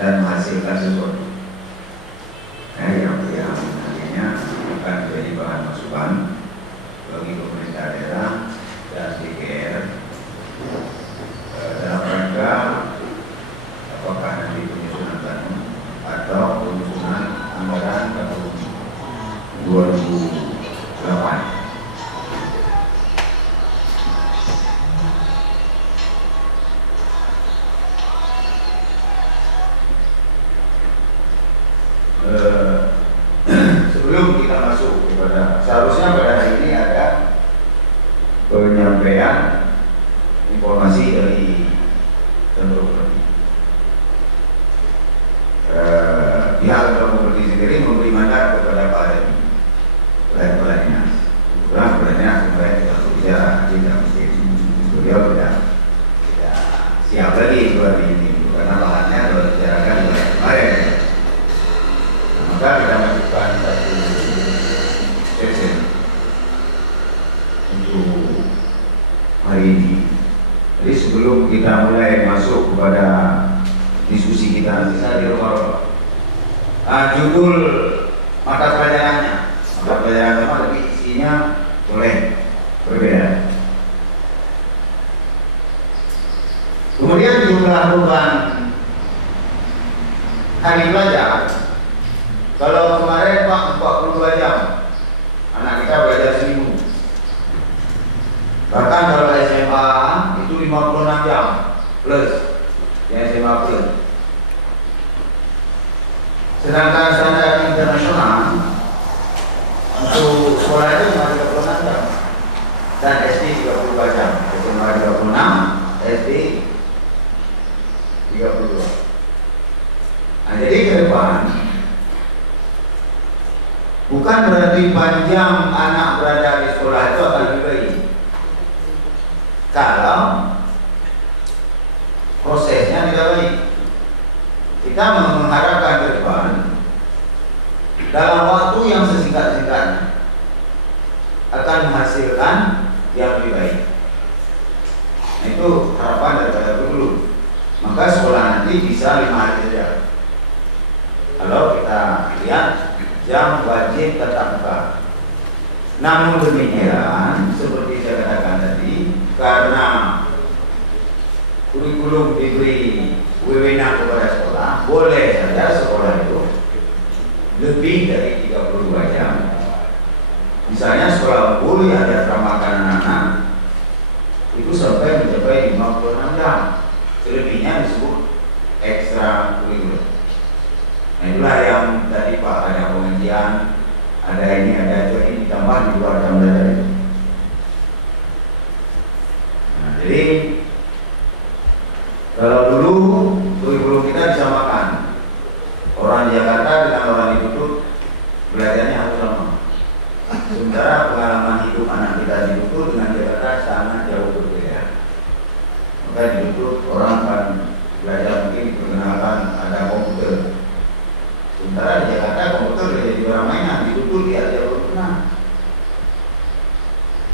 dan menghasilkan sesuatu. Yang akhirnya akan menjadi bahan masukan bagi pemerintah daerah dan DPR dalam rangka apakah nanti penyusunan kanun atau penyusunan anggaran tahun 2008. Sebelum kita masuk kepada, seharusnya pada hari ini ada penyampaian informasi dari Tentu Properti. Pihak Tentu Properti sendiri memberi mandat kepada Pak Ademi Pelatihan. Kurang sebenarnya kemarin kita bicara tidak mesti beliau tidak siap lagi buat ini karena bahannya sudah dibicarakan kemarin. Maka kita mengajukan satu sesi untuk hari ini. Jadi sebelum kita mulai masuk kepada diskusi kita, saya di rumah judul mata pelajarannya, tapi isinya boleh berbeda. Kemudian jumlah beban hari belajar. Kalau kemarin Pak 42 jam, anak kita belajar seminggu. Bahkan kalau SMA itu 56 jam plus, yang SMA plus. Sedangkan standar internasional untuk sekolah itu cuma 36 jam dan SD 32 jam. SMA 36, SD 32. Nah, jadi ke depan bukan berarti panjang anak berada di sekolah itu akan lebih baik. Kalau prosesnya tidak baik, kita mengharapkan ke depan dalam waktu yang sesingkat-singkatnya akan menghasilkan yang lebih baik. Nah, itu harapan daripada guru. Maka sekolah nanti bisa 5 hari saja. Kalau kita lihat jam wajib tetap buka. Namun demikian, seperti saya katakan tadi, karena kurikulum diberi wewenang kepada sekolah, boleh saja sekolah itu lebih dari 32 jam. Misalnya sekolah guru yang ada peramakan anak-anak itu sampai mencapai 56 jam. Selebihnya disebut ekstra kurikulum. Nah, itulah yang tadi Pak ada pengajian, ada ini, ada itu, ini ditambah di luar jam belajar itu. Nah, jadi kalau dulu kurikulum kita disamakan, orang di Jakarta dengan orang di Butut belajarnya harus sama. Sementara pengalaman hidup anak kita di Butut dengan Jakarta sangat jauh berbeda. Maka di Butut orang akan belajar mungkin perkenalkan ada komputer. Sementara di Jakarta komputer sudah jadi barang mainan, di Butut dia belum pernah.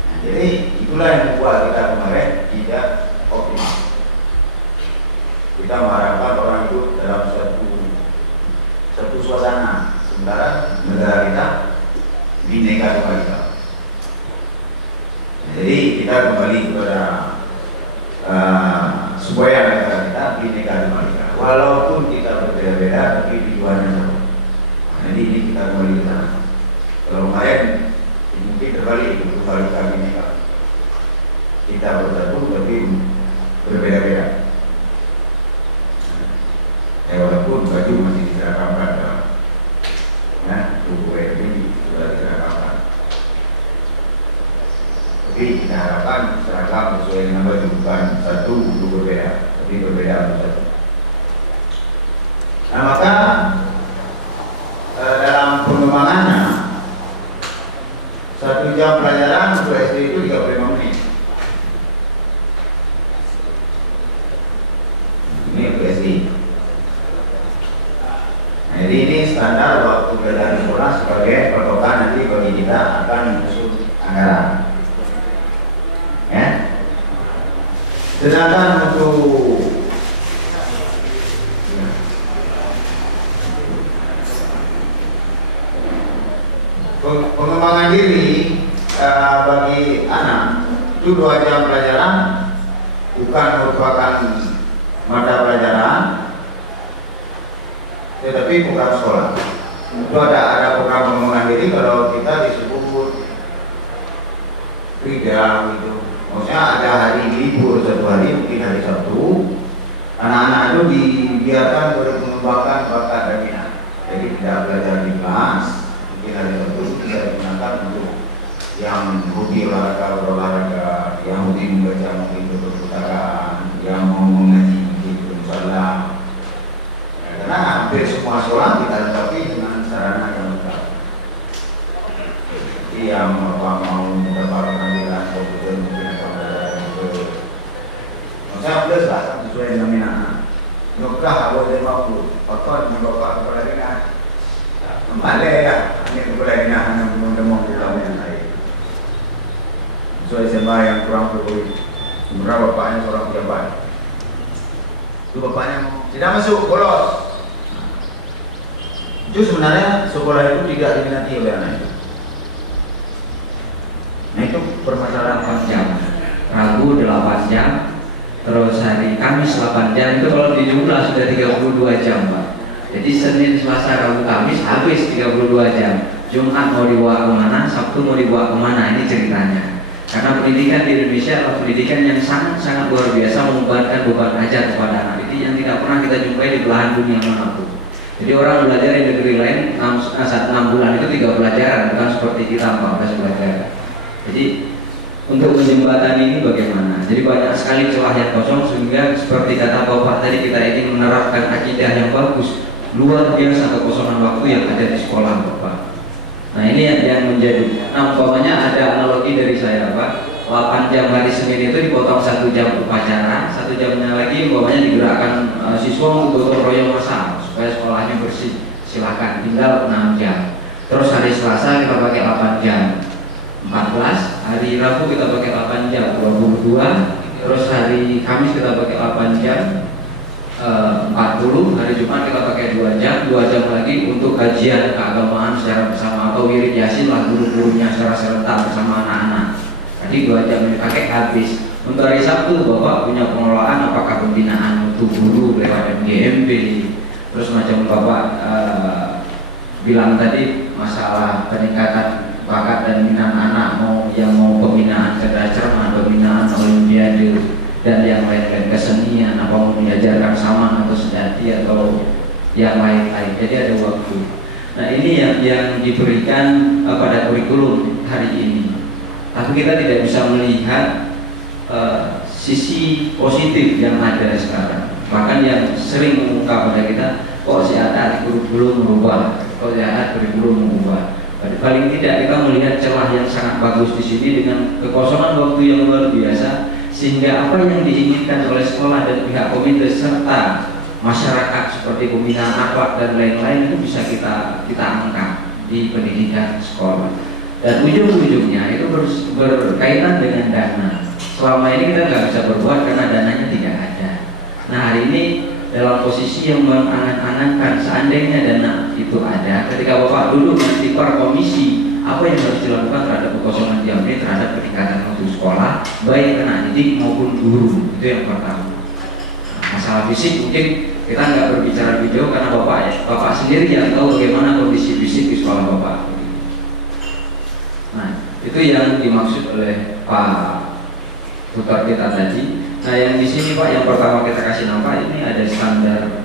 Nah, jadi itulah yang membuat kita kemarin tidak optimal. Kita mengharapkan orang itu dalam satu suasana, sementara negara kita bineka tunggal ika. Nah, jadi kita kembali kepada supaya negara kita bineka tunggal ika. Walaupun kita berbeda-beda, tapi tujuannya sama. Jadi ini kita kembali ke sana. Kalau kemarin mungkin terbalik itu tunggal ika bineka. Kita bersatu tapi berbeda-beda. Walaupun baju masih diseragamkan, ya, tubuh ini sudah diseragamkan. Tapi kita harapkan seragam sesuai dengan baju, bukan satu untuk berbeda, tapi berbeda untuk satu. Nah, maka dalam pengembangannya 1 jam pelajaran untuk SD itu 35 menit. Ini untuk SD. Jadi ini standar waktu belajar di sekolah sebagai patokan nanti bagi kita akan menyusun anggaran. Ya. Sedangkan untuk pengembangan diri bagi anak itu 2 jam pelajaran bukan merupakan mata pelajaran, tetapi program sekolah. Itu ada program pengembangan diri kalau kita disebut freedom gitu. Maksudnya ada hari libur satu hari, mungkin hari Sabtu, anak-anak itu dibiarkan mengembangkan bakat dan minat. Jadi tidak belajar di kelas, mungkin hari Sabtu bisa digunakan untuk yang hobi berolahraga, yang hobi membaca mungkin perpustakaan, yang mau mengaji mungkin bersalah. Karena hampir semua sekolah kita lengkapi dengan sarana yang lengkap. Jadi yang mau mendapat penampilan komputer mungkin saya plus lah sesuai dengan minat. Nukah boleh mampu, pakon membawa kepada dengan malay ya, ini kepada dengan demam dalam yang lain. Sesuai SMA yang kurang perlu. Sebenarnya bapaknya seorang pejabat. Itu bapaknya tidak masuk, bolos. Itu sebenarnya sekolah itu tidak diminati oleh anak itu. Nah itu permasalahan 8 jam, Rabu 8 jam, terus hari Kamis 8 jam, itu kalau dijumlah sudah 32 jam Pak. Jadi Senin, Selasa, Rabu, Kamis habis 32 jam. Jumat mau dibawa kemana, Sabtu mau dibawa kemana, ini ceritanya. Karena pendidikan di Indonesia adalah pendidikan yang sangat-sangat luar biasa, membebankan beban ajar kepada anak didik yang tidak pernah kita jumpai di belahan dunia manapun. Jadi orang belajar di negeri lain 6 bulan itu 3 pelajaran, bukan seperti kita 14 pelajaran. Jadi untuk menjembatani ini bagaimana? Jadi banyak sekali celah yang kosong sehingga seperti kata Bapak tadi kita ingin menerapkan akidah yang bagus. Luar biasa kekosongan waktu yang ada di sekolah Bapak. Nah ini yang menjadi. Nah umpamanya ada analogi dari saya Pak. 8 jam hari Senin itu dipotong 1 jam upacara, 1 jamnya lagi umpamanya digerakkan siswa untuk gotong royong masal supaya sekolahnya bersih. Silakan, tinggal 6 jam. Terus hari Selasa kita pakai 8 jam. 14, hari Rabu kita pakai 8 jam 22, terus hari Kamis kita pakai 8 jam 40, hari Jumat kita pakai 2 jam lagi untuk kajian keagamaan secara bersama atau wirid yasin lah guru-gurunya secara serentak bersama anak-anak. Tadi 2 jam dipakai habis. Untuk hari Sabtu Bapak punya pengelolaan apakah pembinaan untuk guru lewat MGMP, terus macam Bapak bilang tadi masalah peningkatan bakat dan minat anak yang mau pembinaan cerdas cermat, pembinaan olimpiade dan yang lain-lain kesenian, apa mau diajarkan saman atau sejati atau yang lain-lain. Jadi ada waktu. Nah ini yang diberikan pada kurikulum hari ini. Tapi kita tidak bisa melihat sisi positif yang ada sekarang. Bahkan yang sering mengungkap pada kita, kok si ada kurikulum merubah, kok si ada kurikulum mengubah. Paling tidak kita melihat celah yang sangat bagus di sini dengan kekosongan waktu yang luar biasa, sehingga apa yang diinginkan oleh sekolah dan pihak komite serta masyarakat seperti pembinaan akhlak dan lain-lain itu bisa kita angkat di pendidikan sekolah. Dan ujung-ujungnya itu berkaitan dengan dana. Selama ini kita nggak bisa berbuat karena dananya tidak ada. Nah hari ini dalam posisi yang mengangan-angankan seandainya dana itu ada, ketika Bapak duduk nanti per komisi, apa yang harus dilakukan terhadap kekosongan jam ini terhadap peningkatan mutu sekolah, baik anak didik maupun guru, itu yang pertama. Masalah fisik mungkin kita nggak berbicara video karena Bapak sendiri yang tahu bagaimana kondisi fisik di sekolah Bapak. Nah itu yang dimaksud oleh Pak tutor kita tadi. Nah yang di sini Pak, yang pertama kita kasih nama ini ada standar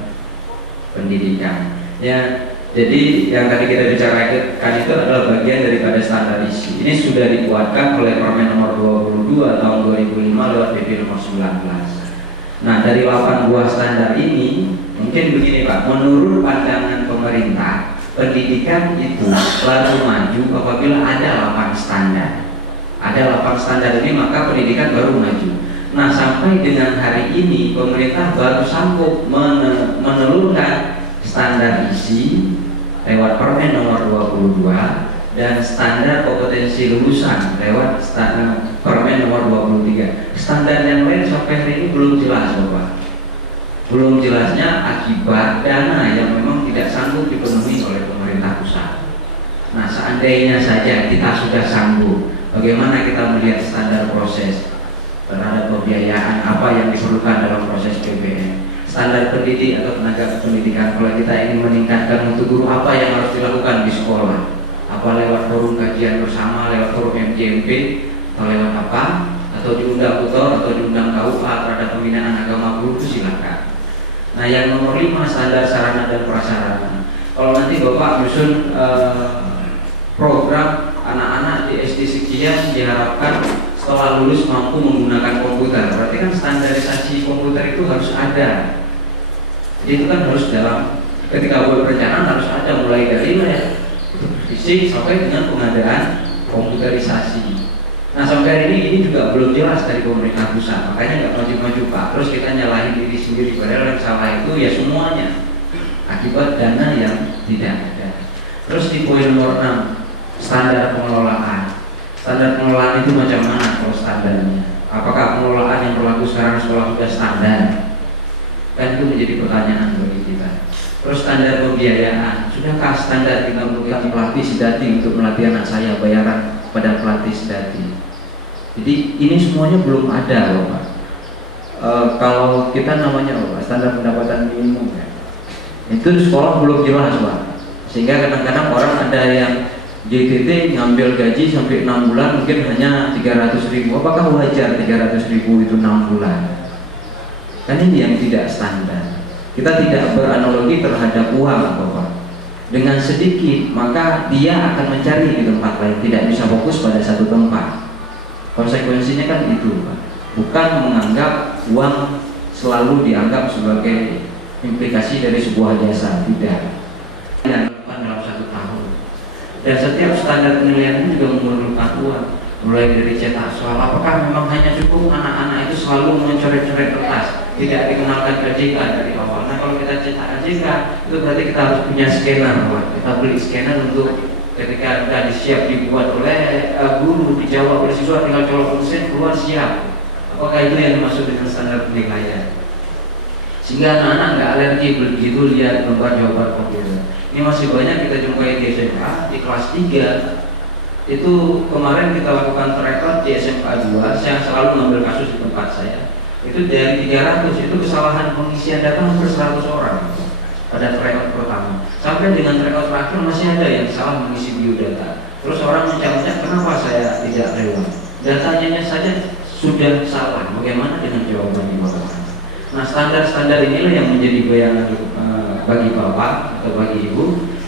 pendidikan. Ya, jadi yang tadi kita bicarakan itu adalah bagian daripada standar isi. Ini sudah dikuatkan oleh Permen nomor 22 tahun 2005 lewat PP nomor 19. Nah dari 8 buah standar ini mungkin begini Pak, menurut pandangan pemerintah pendidikan itu baru maju apabila ada 8 standar. Ada 8 standar ini maka pendidikan baru maju. Nah sampai dengan hari ini pemerintah baru sanggup menelurkan standar isi lewat Permen nomor 22 dan standar kompetensi lulusan lewat Permen nomor 23. Standar yang lain sampai hari ini belum jelas Bapak. Belum jelasnya akibat dana yang memang tidak sanggup dipenuhi oleh pemerintah pusat. Nah seandainya saja kita sudah sanggup, bagaimana kita melihat standar proses terhadap pembiayaan apa yang diperlukan dalam proses PBN, standar pendidik atau tenaga pendidikan. Kalau kita ingin meningkatkan untuk guru, apa yang harus dilakukan di sekolah, apa lewat forum kajian bersama, lewat forum MJMP, atau lewat apa, atau diundang tutor, atau diundang KUA terhadap pembinaan agama guru, itu silakan. Nah, yang nomor 5, standar sarana dan prasarana. Kalau nanti Bapak nyusun program anak-anak di SD sekian diharapkan setelah lulus mampu menggunakan komputer, berarti kan standarisasi komputer itu harus ada. Jadi itu kan harus dalam, ketika buat perencanaan harus ada, mulai dari fisik sampai dengan pengadaan komputerisasi. Nah, sampai hari ini juga belum jelas dari pemerintah pusat, makanya nggak maju-maju Pak. Terus kita nyalahin diri sendiri, padahal yang salah itu ya semuanya akibat dana yang tidak ada. Terus di poin nomor 6, standar pengelolaan. Standar pengelolaan itu macam mana kalau standarnya? Apakah pengelolaan yang berlaku sekarang sekolah sudah standar? Kan itu menjadi pertanyaan bagi kita. Terus standar pembiayaan, sudahkah standar kita memberikan pelatih sedati untuk melatih anak saya, bayaran pada pelatih sedati? Jadi ini semuanya belum ada loh Pak. Kalau kita namanya Pak, standar pendapatan minimum ya, itu di sekolah belum jelas Pak. Sehingga kadang-kadang orang ada yang JTT ngambil gaji sampai 6 bulan mungkin hanya 300.000. Apakah wajar 300.000 itu 6 bulan? Kan ini yang tidak standar. Kita tidak beranalogi terhadap uang Bapak. Dengan sedikit maka dia akan mencari di tempat lain, tidak bisa fokus pada satu tempat. Konsekuensinya kan itu Pak. Bukan menganggap uang selalu dianggap sebagai implikasi dari sebuah jasa, tidak. Dan dalam 1 tahun. Dan setiap standar penilaian itu juga memerlukan uang. Mulai dari cetak soal, apakah memang hanya cukup anak-anak itu selalu mencoret-coret kertas, tidak dikenalkan KJK dari awal. Nah, kalau kita cetak KJK itu berarti kita harus punya scanner Pak. Kita beli scanner untuk ketika sudah siap dibuat oleh guru, dijawab oleh siswa, tinggal colok mesin keluar siap. Apakah itu yang dimaksud dengan standar penilaian? Sehingga anak-anak nggak alergi begitu lihat gambar jawaban komputer. Ini masih banyak kita jumpai di SMA, di kelas 3. Itu kemarin kita lakukan record di SMK 2, saya selalu mengambil kasus di tempat saya. Itu dari 300, itu kesalahan pengisian data hampir 100 orang pada record pertama. Sampai dengan record terakhir masih ada yang salah mengisi biodata. Terus orang mencari kenapa saya tidak lewat. Datanya saja sudah salah, bagaimana dengan jawaban di bawah. Nah, standar-standar inilah yang menjadi bayangan bagi Bapak atau bagi Ibu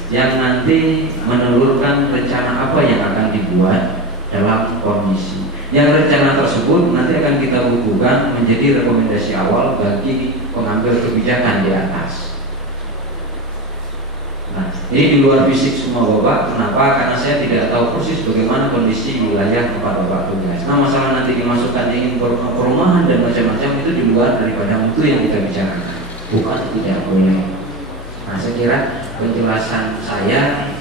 yang nanti menelurkan rencana apa yang akan dibuat dalam komisi. Yang rencana tersebut nanti akan kita bukukan menjadi rekomendasi awal bagi pengambil kebijakan di atas. Nah, ini di luar fisik semua Bapak. Kenapa? Karena saya tidak tahu persis bagaimana kondisi wilayah tempat Bapak tugas. Nah, masalah nanti dimasukkan ingin perumahan dan macam-macam itu di luar daripada itu yang kita bicarakan. Bukan tidak boleh. Nah, saya kira penjelasan saya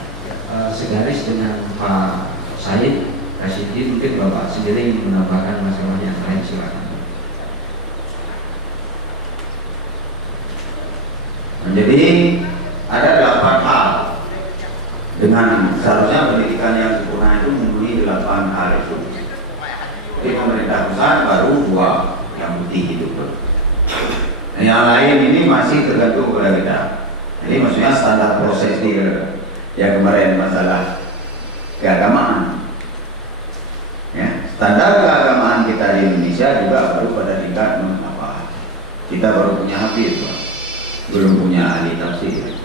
segaris dengan Pak Said Rasidi. Mungkin Bapak sendiri menambahkan masalah yang lain, silakan. Nah, jadi ada 8 hal dengan seharusnya pendidikan yang sempurna itu memenuhi 8 hal itu. Jadi pemerintah pusat baru 2 yang putih itu. Nah, yang lain ini masih tergantung kepada kita. Jadi maksudnya standar proses yang kemarin masalah keagamaan. Ya, standar keagamaan kita di Indonesia juga baru pada tingkat apa? Kita baru punya hafiz, belum punya ahli tafsir,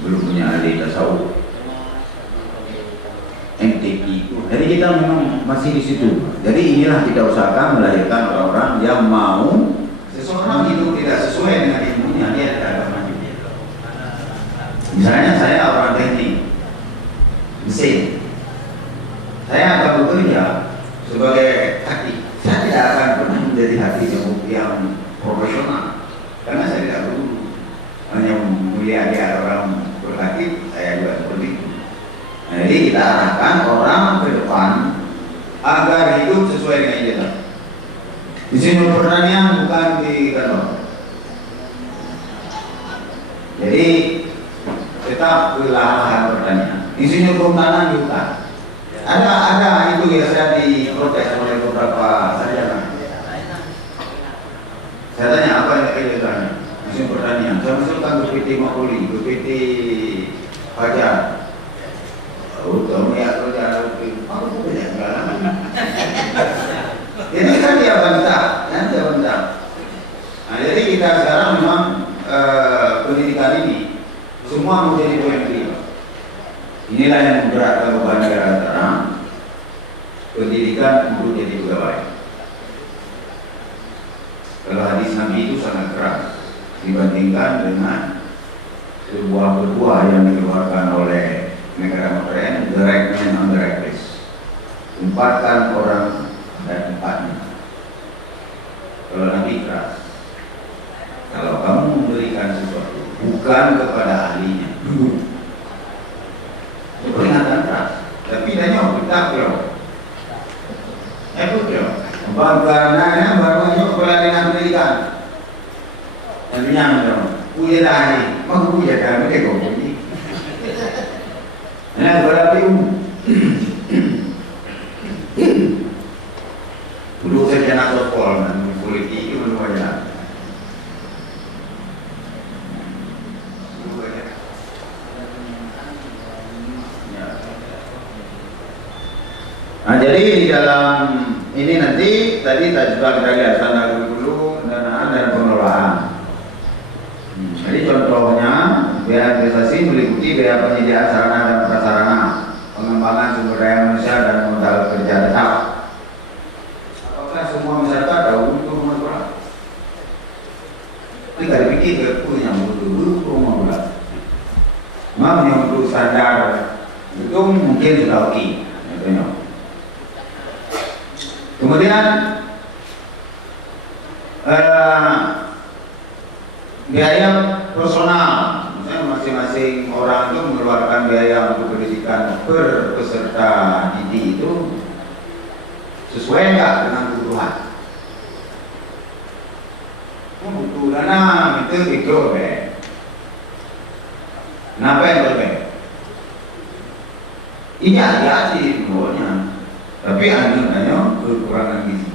belum punya ahli tasawuf, MTQ itu. Jadi kita memang masih di situ. Jadi inilah kita usahakan melahirkan orang-orang yang mau seseorang hidup tidak sesuai dengan ilmunya, dia ada agama. Misalnya saya orang teknik mesin, saya akan bekerja sebagai haki. Saya tidak akan pernah menjadi haki yang profesional karena saya tidak perlu hanya mulia dia orang berhaki. Saya juga seperti itu. Nah, jadi kita arahkan orang ke depan agar hidup sesuai dengan kita. Di sini pertanian bukan di kantor. Jadi tetap ke lahan pertanian. Insinyur sini perhutanan di hutan. Ada itu ya, saya diprotes oleh beberapa sarjana. Saya tanya apa yang ilegalnya? Musim pertanian. Saya masukkan BPT Makuli, BPT Fajar. Oh, kamu ya kerja aku banyak enggak. Jadi kan dia bantah, dia bantah. Nah, jadi kita sekarang memang pendidikan ini semua menjadi poin beliau. Inilah yang memberatkan beban negara sekarang. Pendidikan untuk jadi pegawai. Kalau hadis Nabi itu sangat keras dibandingkan dengan sebuah fatwa yang dikeluarkan oleh negara modern, direct man on direct list. Tempatkan orang dan tempatnya. Kalau Nabi keras, kalau kamu memberikan sesuatu bukan kepada ahlinya, peringatan keras. Tapi tanya kita belum. Belum. Karena baru kepala dinas pendidikan. Dan menyangka, punya tadi, mau punya kami kok punya. Nah, berarti dulu saya kena sopol dan politik itu menurut saya. Nah, jadi di dalam ini nanti tadi juga kita lihat standar kurikulum, danaan dan pengelolaan. Jadi contohnya biaya investasi meliputi biaya penyediaan sarana dan prasarana, pengembangan sumber daya manusia dan modal kerja tetap. Apakah semua masyarakat tahu untuk rumah sekolah? Kita dipikir ke punya untuk rumah sekolah. Memang untuk standar itu mungkin sudah oke. Kemudian biaya personal, misalnya masing-masing orang itu mengeluarkan biaya untuk pendidikan per peserta didik itu sesuai nggak dengan kebutuhan? Butuh dana itu kenapa yang berbeda? Iya sih menurutnya, tapi hanya kekurangan gizi.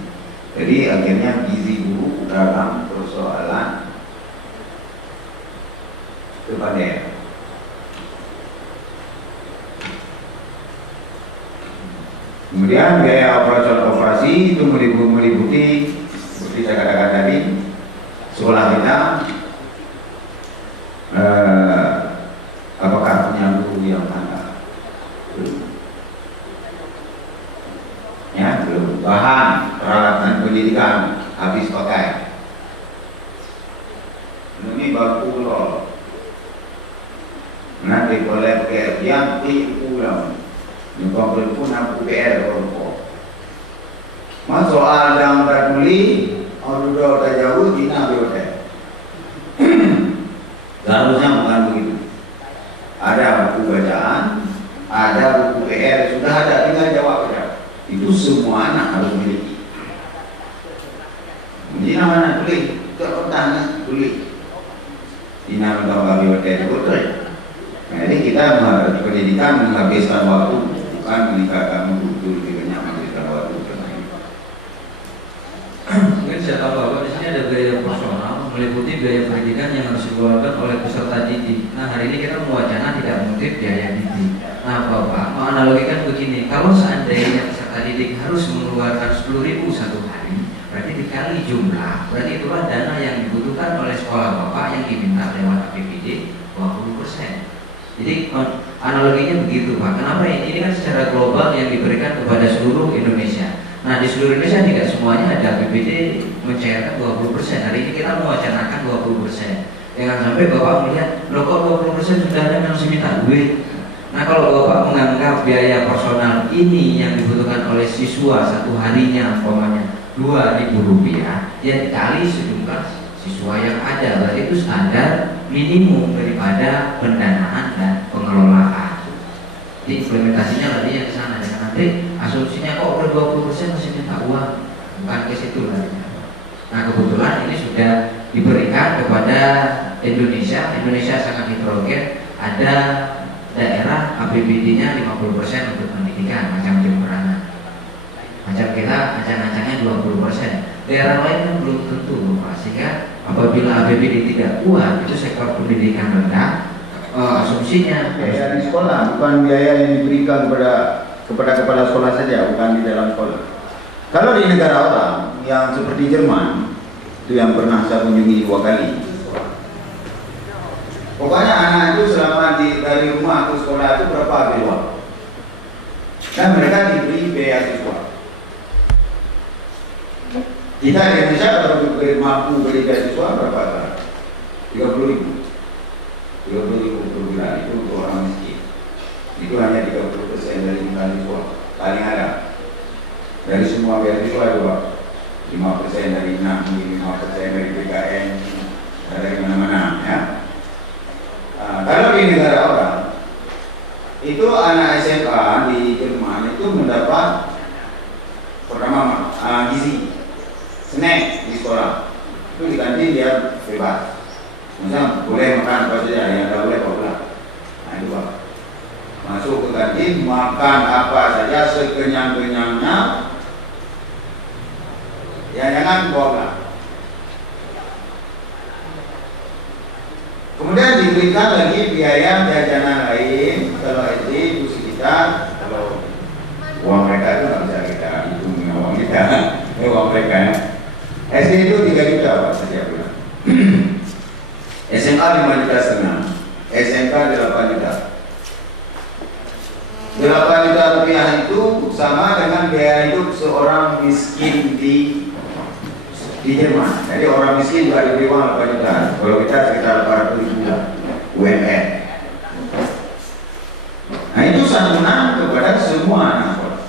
Jadi akhirnya gizi buruk dalam persoalan kepada. Kemudian biaya operasional operasi itu meliputi seperti saya katakan tadi, sekolah kita apakah punya guru yang mantap? Ya, belum. Bahan peralatan pendidikan habis pakai. Ini baru pulau. Nanti boleh pakai yang pulau. Ini pun aku PR orang. Mas soal yang berduli, orang udah jauh kita berhotel. Seharusnya bukan begitu. Ada buku bacaan, ada buku PR, sudah ada, tinggal jawab saja. Itu semua anak harus memiliki. Ini namanya tulis, terutama tulis. Ini namanya kami hotel betul. Nah, jadi kita di pendidikan menghabiskan waktu, bukan meningkatkan mutu lebih banyak menghabiskan waktu. Mungkin saya tahu bahwa di sini ada biaya personal meliputi biaya pendidikan yang harus dikeluarkan oleh peserta didik. Nah, hari ini kita mewacana tidak mengutip biaya didik. Nah, Bapak menganalogikan begini, kalau seandainya peserta didik harus mengeluarkan 10.000 satu hari, berarti dikali jumlah, berarti itulah dana yang dibutuhkan oleh sekolah Bapak yang diminta lewat APBD 20%. Jadi analoginya begitu Pak. Kenapa ini kan secara global yang diberikan kepada seluruh Indonesia. Nah, di seluruh Indonesia tidak semuanya ada APBD mencairkan 20%. Hari ini kita mewacanakan 20%. Jangan sampai Bapak melihat, loh kok 20% sudah ada yang masih minta duit. Nah, kalau Bapak menganggap biaya personal ini yang dibutuhkan oleh siswa satu harinya umpamanya Rp2.000, ya dikali sejumlah siswa yang ada, berarti itu standar minimum daripada pendanaan dan pengelolaan. Jadi implementasinya larinya ke sana. Jangan nanti asumsinya kok per 20% masih minta uang, bukan ke situ larinya. Nah, kebetulan ini sudah diberikan kepada Indonesia. Indonesia sangat heterogen, ada daerah APBD-nya 50% untuk pendidikan, macam Jemberana. Macam kita ancang-ancangnya 20%. Daerah lain kan belum tentu, Pak. Sehingga apabila APBD tidak kuat, itu sektor pendidikan rendah, asumsinya biaya di sekolah, bukan biaya yang diberikan kepada kepala sekolah saja, bukan di dalam sekolah. Kalau di negara orang yang seperti Jerman, itu yang pernah saya kunjungi 2 kali. Pokoknya anak itu selama dari rumah ke sekolah itu berapa biaya? Dan mereka diberi beasiswa. Kita di Indonesia kalau mampu beri beasiswa berapa? 30.000. 30.000 per bulan itu untuk orang miskin. Itu hanya 30% dari beasiswa paling ada. Dari semua beasiswa itu 5% dari NAMI, 5% dari PKN, dari mana-mana ya. Kalau di negara orang itu anak SMA di Jerman itu mendapat pertama gizi, snack di sekolah. Itu di kantin dia bebas. Misalnya boleh makan apa saja, yang tidak boleh apa. Nah itu Pak. Masuk ke kantin makan apa saja sekenyang-kenyangnya. Ya jangan bohong. Kemudian diberikan lagi biaya jajanan lain. Kalau SD itu sekitar, kalau uang mereka itu nggak bisa kita hitung uang kita, uang mereka. SD itu 3 juta Pak setiap bulan. SMA 5,5 juta, SMK 8 juta. 8 juta rupiah itu sama dengan biaya hidup seorang miskin di Jerman. Jadi orang miskin juga diberi uang 8 juta. Kalau kita sekitar 800.000 UMR. Nah itu santunan kepada semua anak sekolah.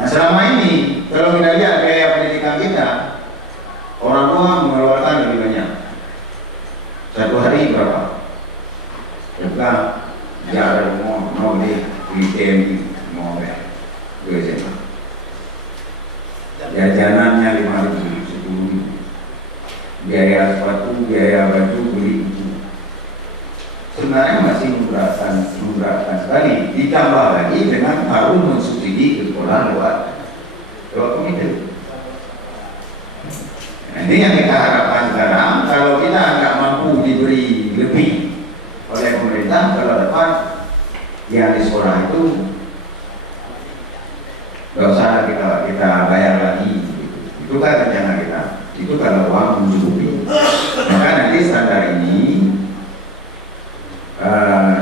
Nah selama ini kalau kita lihat biaya pendidikan kita, orang tua mengeluarkan lebih banyak. Satu hari berapa? Juga ya ada mau di weekend mau dua jam. Jajanannya 5.000, 10.000. Biaya sepatu, biaya baju beli itu. Sebenarnya masih memberatkan sekali. Ditambah lagi dengan harus mensubsidi ke sekolah lewat komite. Ini yang kita harapkan sekarang. Kalau kita nggak mampu diberi lebih oleh pemerintah, kalau dapat yang di sekolah itu nggak usah kita bayar lagi. Itu kan rencana kita. Itu kalau uang mencukupi. Maka nanti standar ini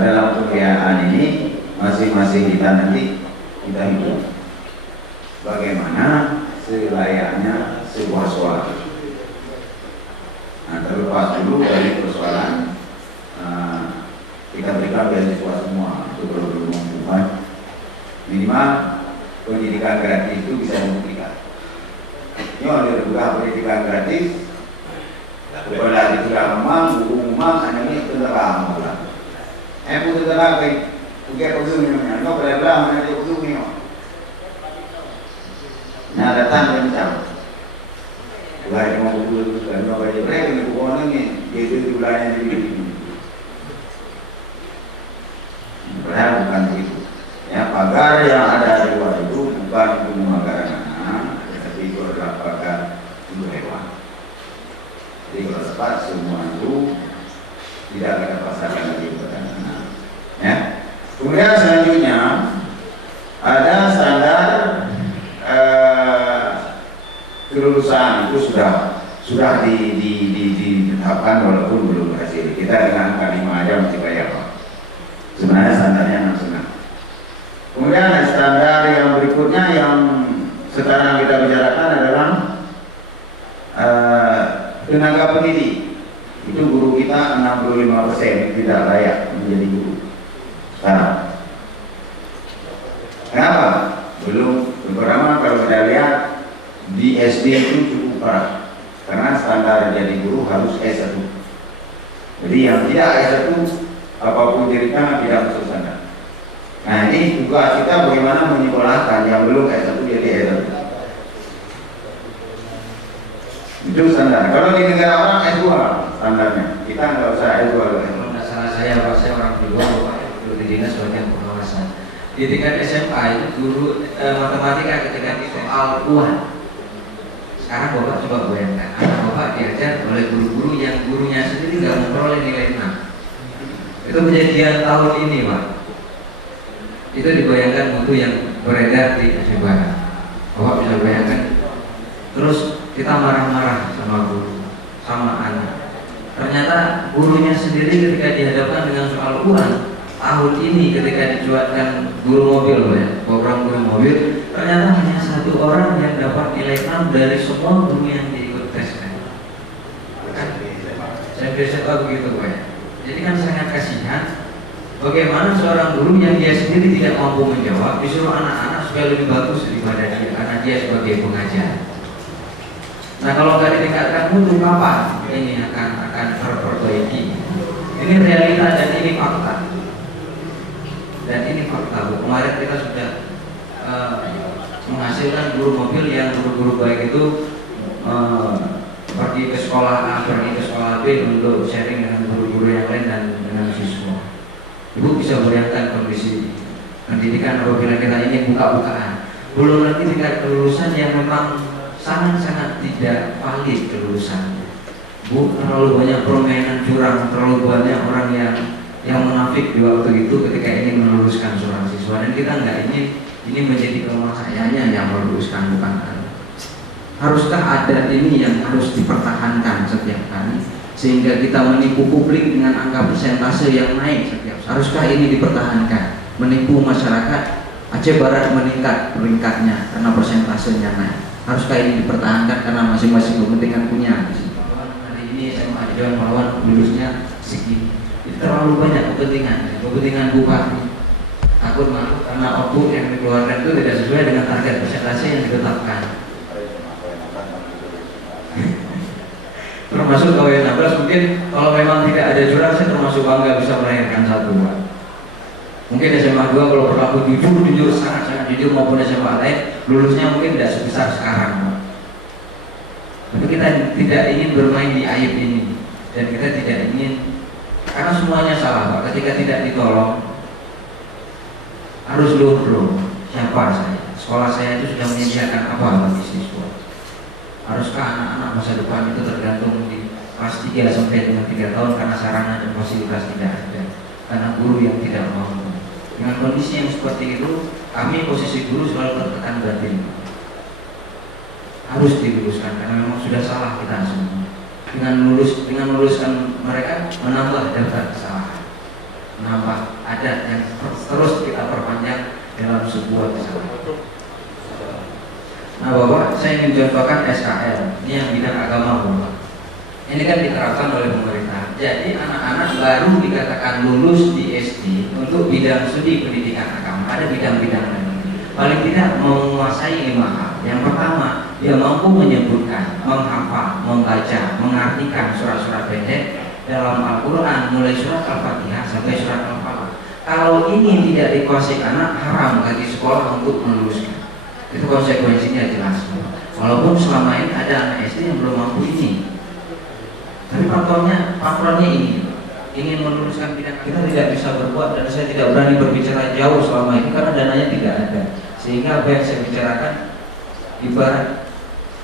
dalam pembiayaan ini masing-masing kita nanti kita hitung bagaimana selayaknya sebuah sekolah. Nah, terlepas dulu dari persoalan kita berikan beasiswa semua untuk berhubungan minimal pendidikan gratis itu bisa dibuktikan. Ini oleh juga pendidikan gratis kepada di rumah, guru rumah, hanya ini tentara malah. Pun tentara kayak ugia pegungnya, no pada belah mana dia pegungnya. Nah datang dan macam, bukan cuma guru itu kan, no pada mereka ni bukan ni, dia itu bulannya jadi. Padahal bukan begitu. Ya pagar yang ada di luar itu bukan untuk memagar anak, tetapi itu adalah pagar untuk hewan. Jadi kalau dapat semua itu tidak kita pasarkan lagi kepada anak. Ya. Kemudian selanjutnya ada standar kelulusan itu sudah ditetapkan walaupun belum berhasil. Kita dengan angka 5 aja masih bayar. Sebenarnya standarnya 6,5. Kemudian standar yang berikutnya yang sekarang kita bicarakan adalah tenaga pendidik. Itu guru kita 65% tidak layak menjadi guru sekarang. Kenapa? Belum. Pertama kalau kita lihat di SD itu cukup parah karena standar jadi guru harus S1. Jadi yang tidak S1 apapun ceritanya tidak masuk standar. Nah ini juga kita bagaimana menyekolahkan yang belum S1 jadi S1. Itu standar. Kalau di negara orang S2 standarnya, kita nggak usah S2. Kalau nggak salah saya orang di luar mengikuti dinas bagian pengawasan. Di tingkat SMA itu guru matematika ketika di soal uang. Sekarang Bapak coba bayangkan, anak Bapak diajar oleh guru-guru yang gurunya sendiri nggak memperoleh nilai 6. Itu kejadian tahun ini, Pak. Itu dibayangkan mutu yang beredar di Aceh. Bapak bisa bayangkan. Terus kita marah-marah sama guru, sama anak. Ternyata gurunya sendiri ketika dihadapkan dengan soal uang tahun ini ketika dicuatkan guru mobil, ya, program guru mobil, ternyata hanya 1 orang yang dapat nilai 6 dari semua guru yang diikut tes. Kan? Saya biasa begitu, Pak. Jadi kan sangat kasihan. Bagaimana seorang guru yang dia sendiri tidak mampu menjawab disuruh anak-anak supaya lebih bagus daripada dia karena dia sebagai pengajar. Nah, kalau nggak ditingkatkan mutu, kapan ini akan terperbaiki? Ini realita dan ini fakta. Dan ini fakta, Bu. Kemarin kita sudah menghasilkan guru mobil yang guru-guru baik itu pergi ke sekolah A, pergi ke sekolah B untuk sharing dengan guru-guru yang lain dan dengan siswa. Ibu bisa bayangkan kondisi pendidikan apabila kita ini buka-bukaan. Belum lagi tingkat kelulusan yang memang sangat-sangat tidak valid kelulusannya. Bu, terlalu banyak permainan curang, terlalu banyak orang yang munafik di waktu itu ketika ingin meluluskan seorang siswa, dan kita nggak ingin ini menjadi kelompok sayanya yang meluluskan, bukan. Haruskah ada ini yang harus dipertahankan setiap kali sehingga kita menipu publik dengan angka persentase yang naik setiap saat? Haruskah ini dipertahankan? Menipu masyarakat, Aceh Barat meningkat peringkatnya karena persentasenya naik. Haruskah ini dipertahankan karena masing-masing kepentingan punya? Hari ini SMA di Dewan Pahlawan lulusnya segini. Itu terlalu banyak kepentingan bupati. Takut malu karena output yang dikeluarkan itu tidak sesuai dengan target persentase yang ditetapkan. Termasuk KW 16 mungkin kalau memang tidak ada jurang, saya termasuk bangga bisa melahirkan 1, Pak. Mungkin SMA 2 kalau berlaku jujur, sangat jujur maupun SMA lain, lulusnya mungkin tidak sebesar sekarang, Pak. Tapi kita tidak ingin bermain di aib ini, dan kita tidak ingin, karena semuanya salah, Pak. Ketika tidak ditolong, harus loh, siapa saya? Sekolah saya itu sudah menyediakan apa bagi siswa? Haruskah anak-anak masa depan itu tergantung di kelas 3 sampai dengan 3 tahun karena sarana dan fasilitas tidak ada, karena guru yang tidak mampu? Dengan kondisi yang seperti itu, kami posisi guru selalu tertekan batin. Harus diluluskan karena memang sudah salah kita semua. Dengan meluluskan mereka menambah daftar kesalahan, menambah adat yang terus kita perpanjang dalam sebuah kesalahan. Nah, Bapak, saya ingin contohkan SKL. Ini yang bidang agama, Bapak. Ini kan diterapkan oleh pemerintah. Jadi anak-anak baru dikatakan lulus di SD untuk bidang studi pendidikan agama. Ada bidang-bidang lain. Paling tidak menguasai 5 hal. Yang pertama, dia mampu menyebutkan, menghafal, membaca, mengartikan surat-surat pendek dalam Al-Quran, mulai surat Al-Fatihah sampai surat Al-Falaq. Kalau ini tidak dikuasai anak, haram bagi sekolah untuk meluluskan. Itu konsekuensinya jelas. Walaupun selama ini ada anak SD yang belum mampu ini, tapi faktornya ini ingin meluluskan bidang, kita tidak bisa berbuat, dan saya tidak berani berbicara jauh selama ini karena dananya tidak ada. Sehingga apa yang saya bicarakan ibarat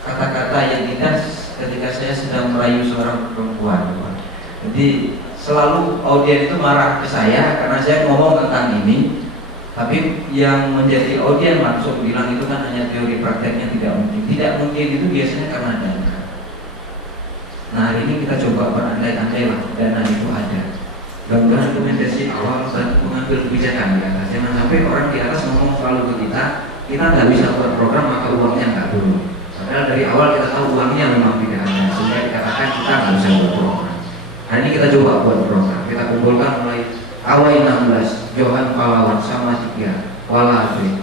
kata-kata yang indah ketika saya sedang merayu seorang perempuan. Jadi selalu audien itu marah ke saya karena saya ngomong tentang ini. Tapi yang menjadi audien langsung bilang itu kan hanya teori, prakteknya tidak mungkin. Tidak mungkin itu biasanya karena dana. Nah, hari ini kita coba berandai-andai lah, dana itu ada. Mudah-mudahan rekomendasi awal bantu mengambil kebijakan ya. Jangan sampai orang di atas ngomong selalu ke kita nggak bisa buat program maka uangnya nggak turun. Padahal dari awal kita tahu uangnya memang tidak ada, sehingga dikatakan kita nggak bisa buat program. Hari ini kita coba buat program. Kita kumpulkan mulai Awai 16, Johan Pahlawan sama 3, Wala AB.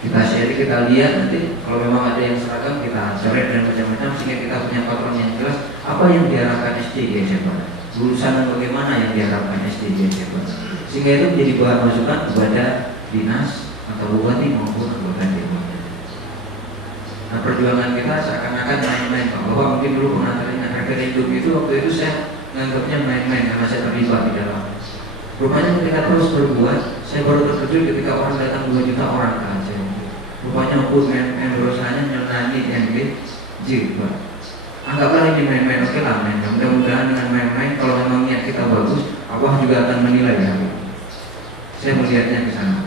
Kita share, kita lihat nanti kalau memang ada yang seragam kita coret dan macam-macam sehingga kita punya patron yang jelas apa yang diharapkan SD di Aceh Barat, lulusan bagaimana yang diharapkan SD di Aceh Barat, sehingga itu menjadi bahan masukan kepada dinas atau bupati maupun anggota dewan. Nah, perjuangan kita seakan-akan main-main. Bahwa mungkin dulu pernah tanya rekening hidup itu, waktu itu saya menganggapnya main-main karena saya terlibat di dalam. Rupanya mereka terus berbuat. Saya baru terkejut ketika orang datang 2 juta orang ke Aceh. Rupanya pun dosanya nyelenani NG Pak. Anggaplah ini main-main, oke lah main. Mudah-mudahan dengan main-main, kalau memang niat kita bagus, Allah juga akan menilai ya. Saya melihatnya ke sana.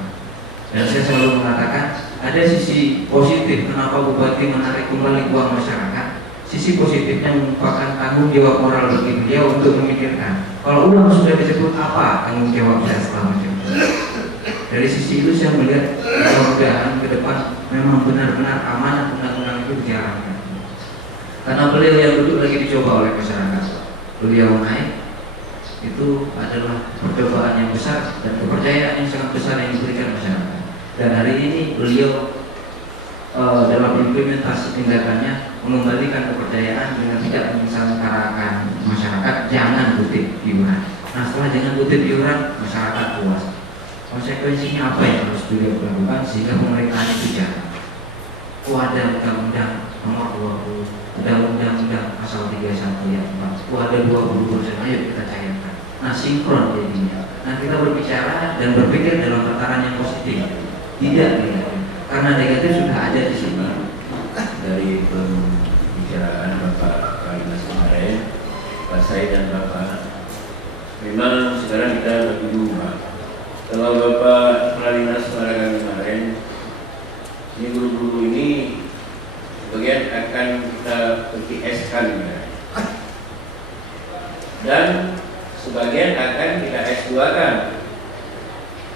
Dan saya selalu mengatakan ada sisi positif kenapa Bupati menarik kembali uang masyarakat. Sisi positifnya merupakan tanggung jawab moral bagi beliau untuk memikirkan kalau uang sudah disebut apa tanggung jawab saya setelah menjawab. Dari sisi itu saya melihat mudah-mudahan ke depan memang benar-benar amanah undang-undang itu dijalankan. Karena beliau yang duduk lagi dicoba oleh masyarakat. Beliau naik itu adalah percobaan yang besar dan kepercayaan yang sangat besar yang diberikan masyarakat. Dan hari ini beliau dalam implementasi tindakannya mengembalikan kepercayaan dengan tidak menyelenggarakan masyarakat jangan kutip iuran. Nah setelah jangan kutip iuran masyarakat puas. Konsekuensinya apa yang harus beliau lakukan sehingga pemerintahan itu jalan. Ada undang-undang nomor 20, ada undang-undang pasal 31 ya 4, ada 20%, ayo kita cairkan. Nah sinkron jadinya. Nah kita berbicara dan berpikir dalam tataran yang positif, tidak negatif. Karena negatif sudah ada di sini. Dari pembicaraan Bapak Kalimas kemarin, Pak Said dan Bapak, memang sekarang kita bagi dua. Kalau Bapak Kalimas kemarin, ini guru-guru ini sebagian akan kita PTS-kan ya. Dan sebagian akan kita S2-kan.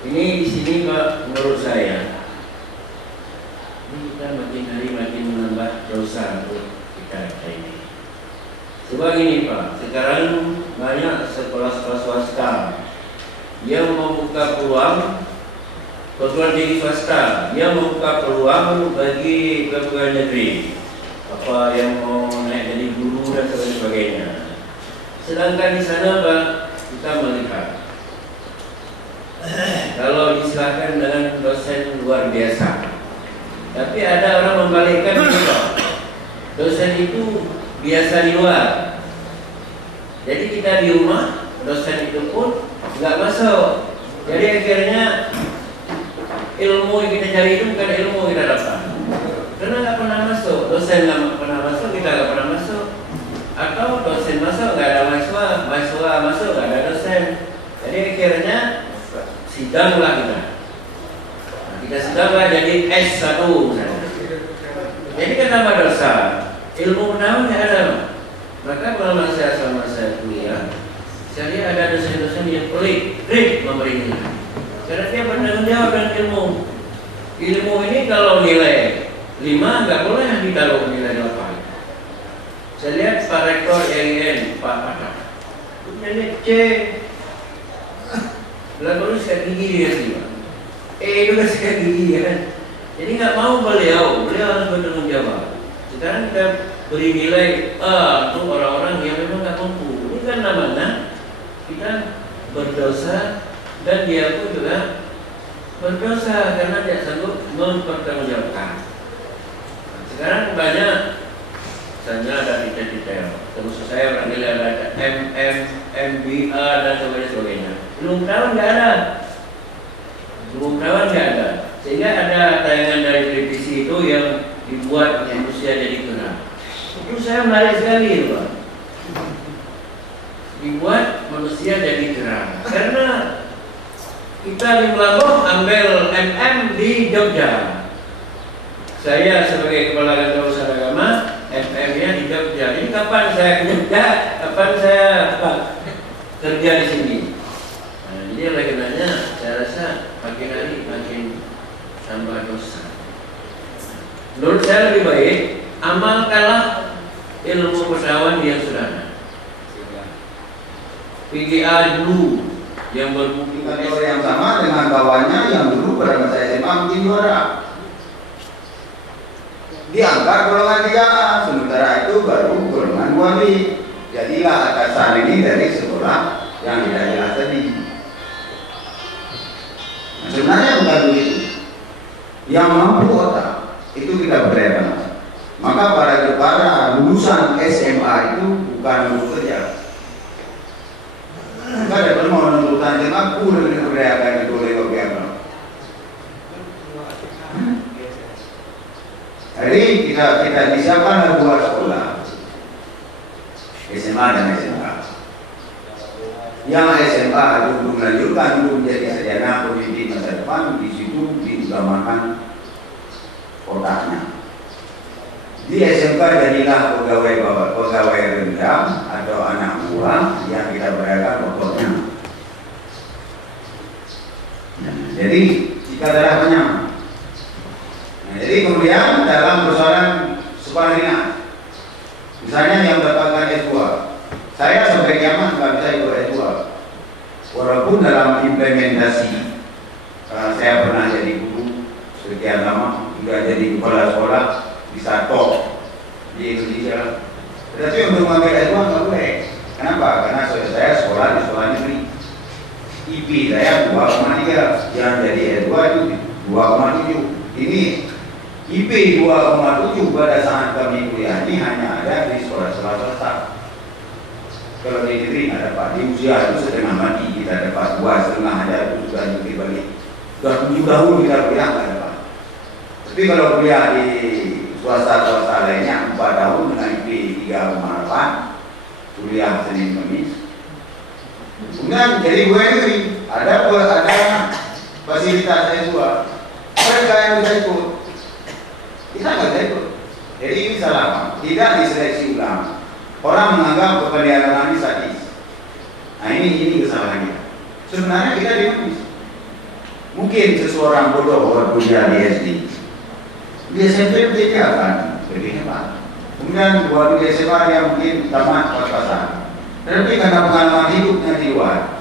Ini di sini Pak, menurut saya ini kita makin hari makin menambah dosa untuk kita ini. Sebab ini Pak, sekarang banyak sekolah-sekolah swasta yang membuka peluang perguruan tinggi swasta, yang membuka peluang bagi perguruan negeri apa yang mau naik jadi guru dan sebagainya. Sedangkan di sana Pak, kita melihat kalau disilahkan dengan dosen luar biasa. Tapi ada orang membalikkan juga. Dosen itu biasa di luar. Jadi kita di rumah, dosen itu pun nggak masuk. Jadi akhirnya ilmu yang kita cari itu bukan ilmu kita dapat. Karena nggak pernah masuk. Dosen nggak pernah masuk, kita nggak pernah masuk. Atau dosen masuk nggak ada mahasiswa, mahasiswa masuk nggak ada dosen. Jadi akhirnya sidanglah kita. Kita sedanglah jadi S1 jadi kan tambah dosa. Ilmu pengetahuan tidak ada. Maka kalau saya selama saya kuliah, saya lihat ada dosen-dosen yang pelit memberi nilai karena dia bertanggung jawab dengan ilmu. Ilmu ini kalau nilai 5 nggak boleh ditaruh nilai 8. Saya lihat Pak Rektor YIN Pak Patak nilai C lalu sikat gigi dia sih Pak. Juga sikat gigi ya kan. Jadi nggak mau beliau harus bertanggung jawab. Sekarang kita beri nilai untuk orang-orang yang memang nggak mampu. Ini kan namanya kita berdosa dan dia pun juga berdosa karena tidak sanggup mempertanggungjawabkan. Sekarang banyak, misalnya ada detail-detail. Terus saya orang nilai ada MBA dan sebagainya. Belum tahu nggak ada. Sehingga ada tayangan dari televisi itu yang dibuat manusia jadi gerak. Itu saya menarik sekali Pak. Dibuat manusia jadi gerak. Karena kita di Lampung ambil MM di Jogja. Saya sebagai kepala kantor usaha agama, MM-nya di Jogja. Jadi kapan saya ke Jogja? Kapan saya kerja di sini? Nah, jadi oleh karenanya saya rasa makin hari makin tambah dosa. Menurut saya lebih baik amalkanlah ilmu pengetahuan yang sudah ada. PGA dulu yang bermungkin kantor yang sama dengan kawannya yang dulu pada masa SMA mungkin juara. Diangkat golongan 3A, sementara itu baru golongan 2B. Jadilah atasan ini dari sekolah yang tidak jelas tadi. Nah, sebenarnya bukan begitu. Yang mampu otak itu kita berdayakan. Maka para lulusan SMA itu bukan lulus kerja. Kita dapat mau menentukan SMA kita disiapkan 2 sekolah, SMA dan SMK. Yang SMA untuk melanjutkan untuk menjadi sarjana pendidik masa depan, di situ diutamakan otaknya. Di SMK jadilah pegawai rendah atau anak buah yang kita beradakan otaknya. Nah, jadi jika darahnya. Nah, jadi kemudian dalam persoalan sekolah ringan, misalnya yang mendapatkan S2, saya sampai kiamat nggak bisa ikut S2, walaupun dalam implementasi saya pernah jadi guru sekian lama, juga jadi kepala sekolah bisa top di Indonesia. Tetapi untuk mengambil S2 nggak boleh. Kenapa? Karena saya sekolah di sekolah negeri. IP saya 2,3, yang jadi S2 itu 2,7. Ini IP 2,7 pada saat kami kuliah ini hanya ada di sekolah-sekolah swasta. Kalau di negeri nggak dapat, di usia itu setengah mati kita dapat 2,5 ada itu sudah nyuti balik. Sudah 7 tahun kita kuliah nggak dapat. Tapi kalau kuliah di swasta lainnya 4 tahun dengan IP 3,8, kuliah Senin Kamis. Kemudian jadi gue negeri ada fasilitas S2, mereka yang bisa ikut, kita nggak bisa ikut. Jadi ini salah, tidak diseleksi ulang. Orang menganggap keperliaran ini sadis. Nah ini kesalahannya. Sebenarnya kita dinamis. Mungkin seseorang bodoh kuliah di SD, di SMP dia akan lebih hebat. Kemudian waktu di SMA dia mungkin tamat pas-pasan. Tetapi karena pengalaman hidupnya di luar,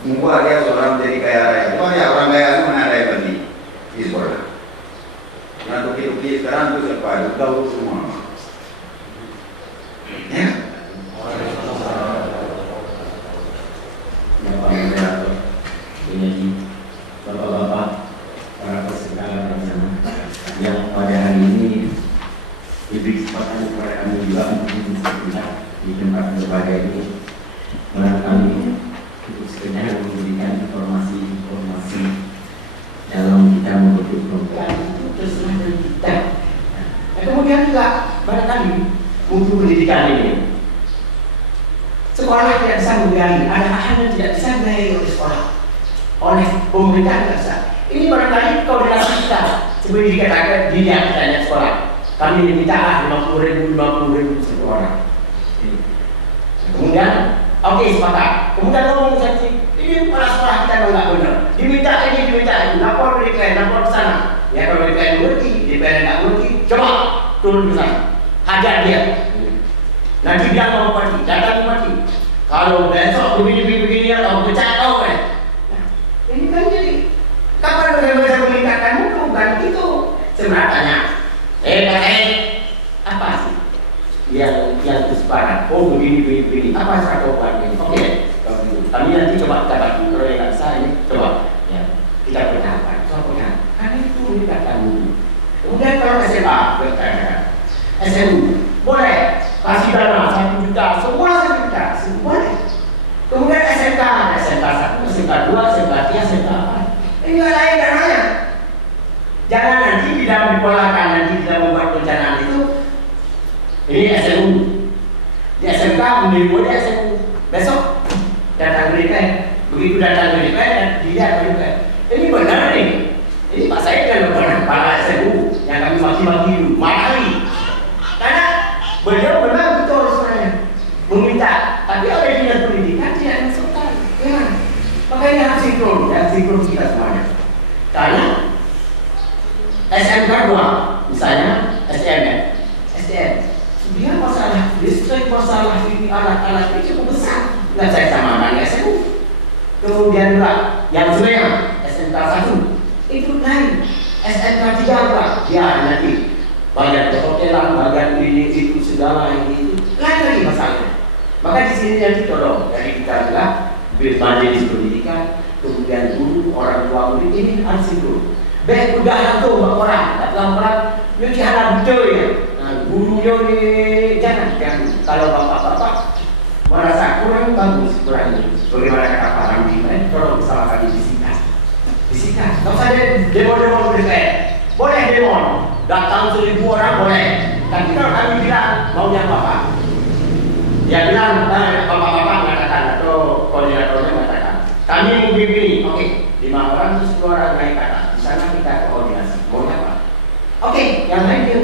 membuat dia seorang menjadi kaya raya. Cuma ya orang kaya itu mana ada yang beli di sekolah. Yang tuki-tuki sekarang itu siapa? Tahu semua. Ya. Bapak Moderator, penyanyi, bapak-bapak, para peserta rencana yang pada hari ini diberi kesempatan kepada kami juga untuk bisa di tempat berbeda ini barangkali untuk sekedar memberikan informasi dalam kita membentuk program itu terserah dari kita. Nah, kemudian juga barangkali untuk pendidikan ini sekolah tidak bisa menggali, ada hal yang tidak bisa digali oleh sekolah, oleh pemerintah tidak bisa. Ini barangkali koordinasi kita seperti dikatakan di antaranya sekolah. Kami diminta 50.000 satu orang. Kemudian, oke, sepakat. Kemudian ngomong saja, ini kepala sekolah kita nggak benar. Diminta ini, lapor di DPR, lapor ke sana. Ya kalau DPR ngerti, DPR nggak ngerti, coba turun ke sana, hajar dia. Nanti dia mau mati, datang mati. Kalau besok begini atau pecat kau kan. Nah, ini kan jadi kapan mereka bisa meningkatkan mutu kan itu sebenarnya. Apa sih yang keseparan? Oh begini. Apa saya coba ini? Oke, kami nanti coba dapat kalau yang nggak bisa ini coba ya kita bertahapan. Karena itu meningkatkan mutu. Kemudian kalau SMA berkaitan SMU boleh kasih dana 1 juta, semua 1 juta, boleh. Kemudian SMK 1, SMK 2, SMK 3, SMK 4. Ini nggak lain dananya. Jangan nanti tidak dipolakan, nanti tidak membuat perencanaan itu. Ini SMU, di SMK menilai SMU. Besok datang ke DPR, begitu datang ke DPR dilihat ke DPR. Ini benar nih. Ini Pak Said kan benar kepala SMU yang kami maki-maki dulu, marahi. Karena beliau memang betul sebenarnya meminta, tapi oleh dinas pendidikan tidak mensukai. Ya, makanya harus sinkron kita semuanya. Karena SMK 2, misalnya SDM, dia masalah listrik, masalah ini alat-alat ini cukup besar. Dan saya samakan SMU. Kemudian juga yang sebenarnya SMK 1 itu lain, SMK 3 dia nanti bagian perhotelan, bagian ini itu segala yang itu lain lagi masalahnya. Maka di sini nanti tolong dari kita adalah majelis pendidikan, kemudian guru, orang tua murid ini harus sinkron. Baik udah hantu orang, datang orang nyuci halal betul ya. Nah, gurunya ini jangan kalau bapak-bapak merasa kurang bagus, kurang ini. Bagaimana kata Pak Ramli, tolong bersama kami disikat. Kalau saya demo DPR, boleh demo, datang 1.000 orang boleh. Tapi kalau kami bilang maunya apa? Dia bilang, bapak-bapak mengatakan atau koordinatornya mengatakan, kami mau begini, oke, 5 orang terus 2 orang naik ke atas. Di sana kita koordinasi. Maunya apa? Oke, yang lain dia,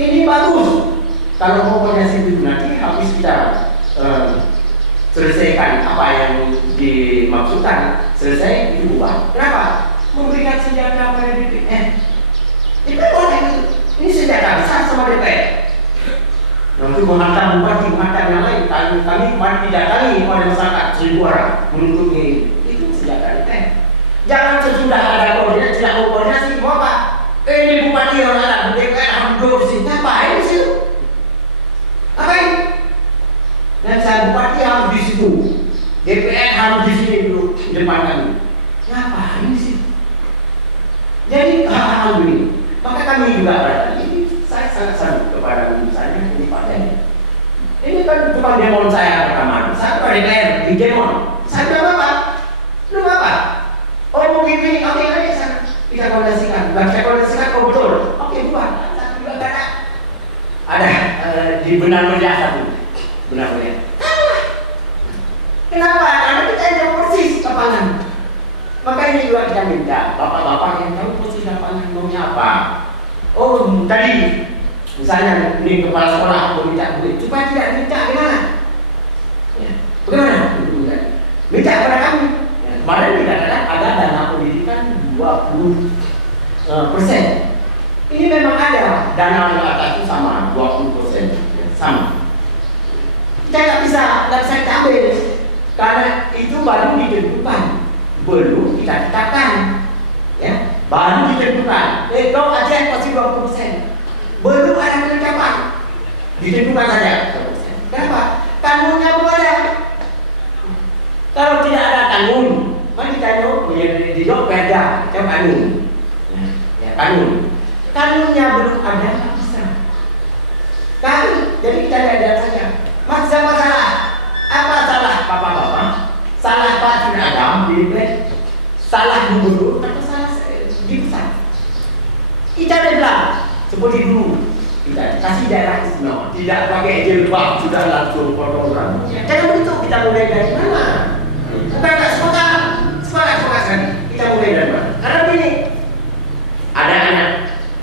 ini bagus. Kalau mau koordinasi itu nanti habis kita selesaikan apa yang dimaksudkan, selesai itu bubar. Kenapa? Memberikan senjata pada DPR. DPR boleh itu. Ini senjata besar sama DPR. Untuk menghantam bupati, menghantam yang lain. Kami didatangi oleh masyarakat 1000 orang menuntut ini. Itu senjata DPR. Jangan sesudah ada koordinasi, tidak mau koordinasi, mau apa? Ini bupati orang anak DPR harus duduk di sini. Ngapain di situ? Ngapain? Dan saya bupati harus di situ, DPR harus di sini dulu di depan kami. Ngapain di situ? Jadi hal-hal begini. Maka kami juga berkata ini saya sangat salut kepada misalnya ini Pak Dani. Ini kan bukan demon saya pertama. Saya pada DPR di demon. Saya bilang apa? Lu apa? Oh mau begini, oke ayo sana kita koordinasikan. Baca koordinasikan, oh betul. Oke buat. Saya juga ada di benar meriah satu. Benar-benar. Kenapa? Karena kita yang persis lapangan. Maka ini juga kita minta bapak-bapak yang tahu persis lapangan maunya apa. Oh tadi misalnya ini kepala sekolah mau minta duit, supaya tidak minta gimana? Ya. Bagaimana? Minta kepada kami. Ya. Kemarin dikatakan ada dana pendidikan 20%. Ini memang ada dana yang atas itu sama 20%, ya, sama. Kita nggak bisa kita ambil karena itu baru ditentukan, belum kita tetapkan, ya, baru ditentukan. Kalau Aceh pasti 20%, belum ada penetapan, ditentukan saja 20%. Kenapa? Kanunnya belum ada. Kalau tidak ada kanun, maka kita di dok perda, itu kanun, ya, kanun. Kanunnya belum ada, nggak bisa. Kanun, jadi kita lihat saja. Masalah apa salah bapak-bapak? Salah Pak Adam di salah gubernur atau salah di pusat? Kita bilang seperti dulu kita kasih daerah istimewa, tidak pakai jilbab sudah langsung potong. Jangan begitu, kita mulai dari mana? Bukan semangat kita mulai dari mana? Karena begini, ada anak,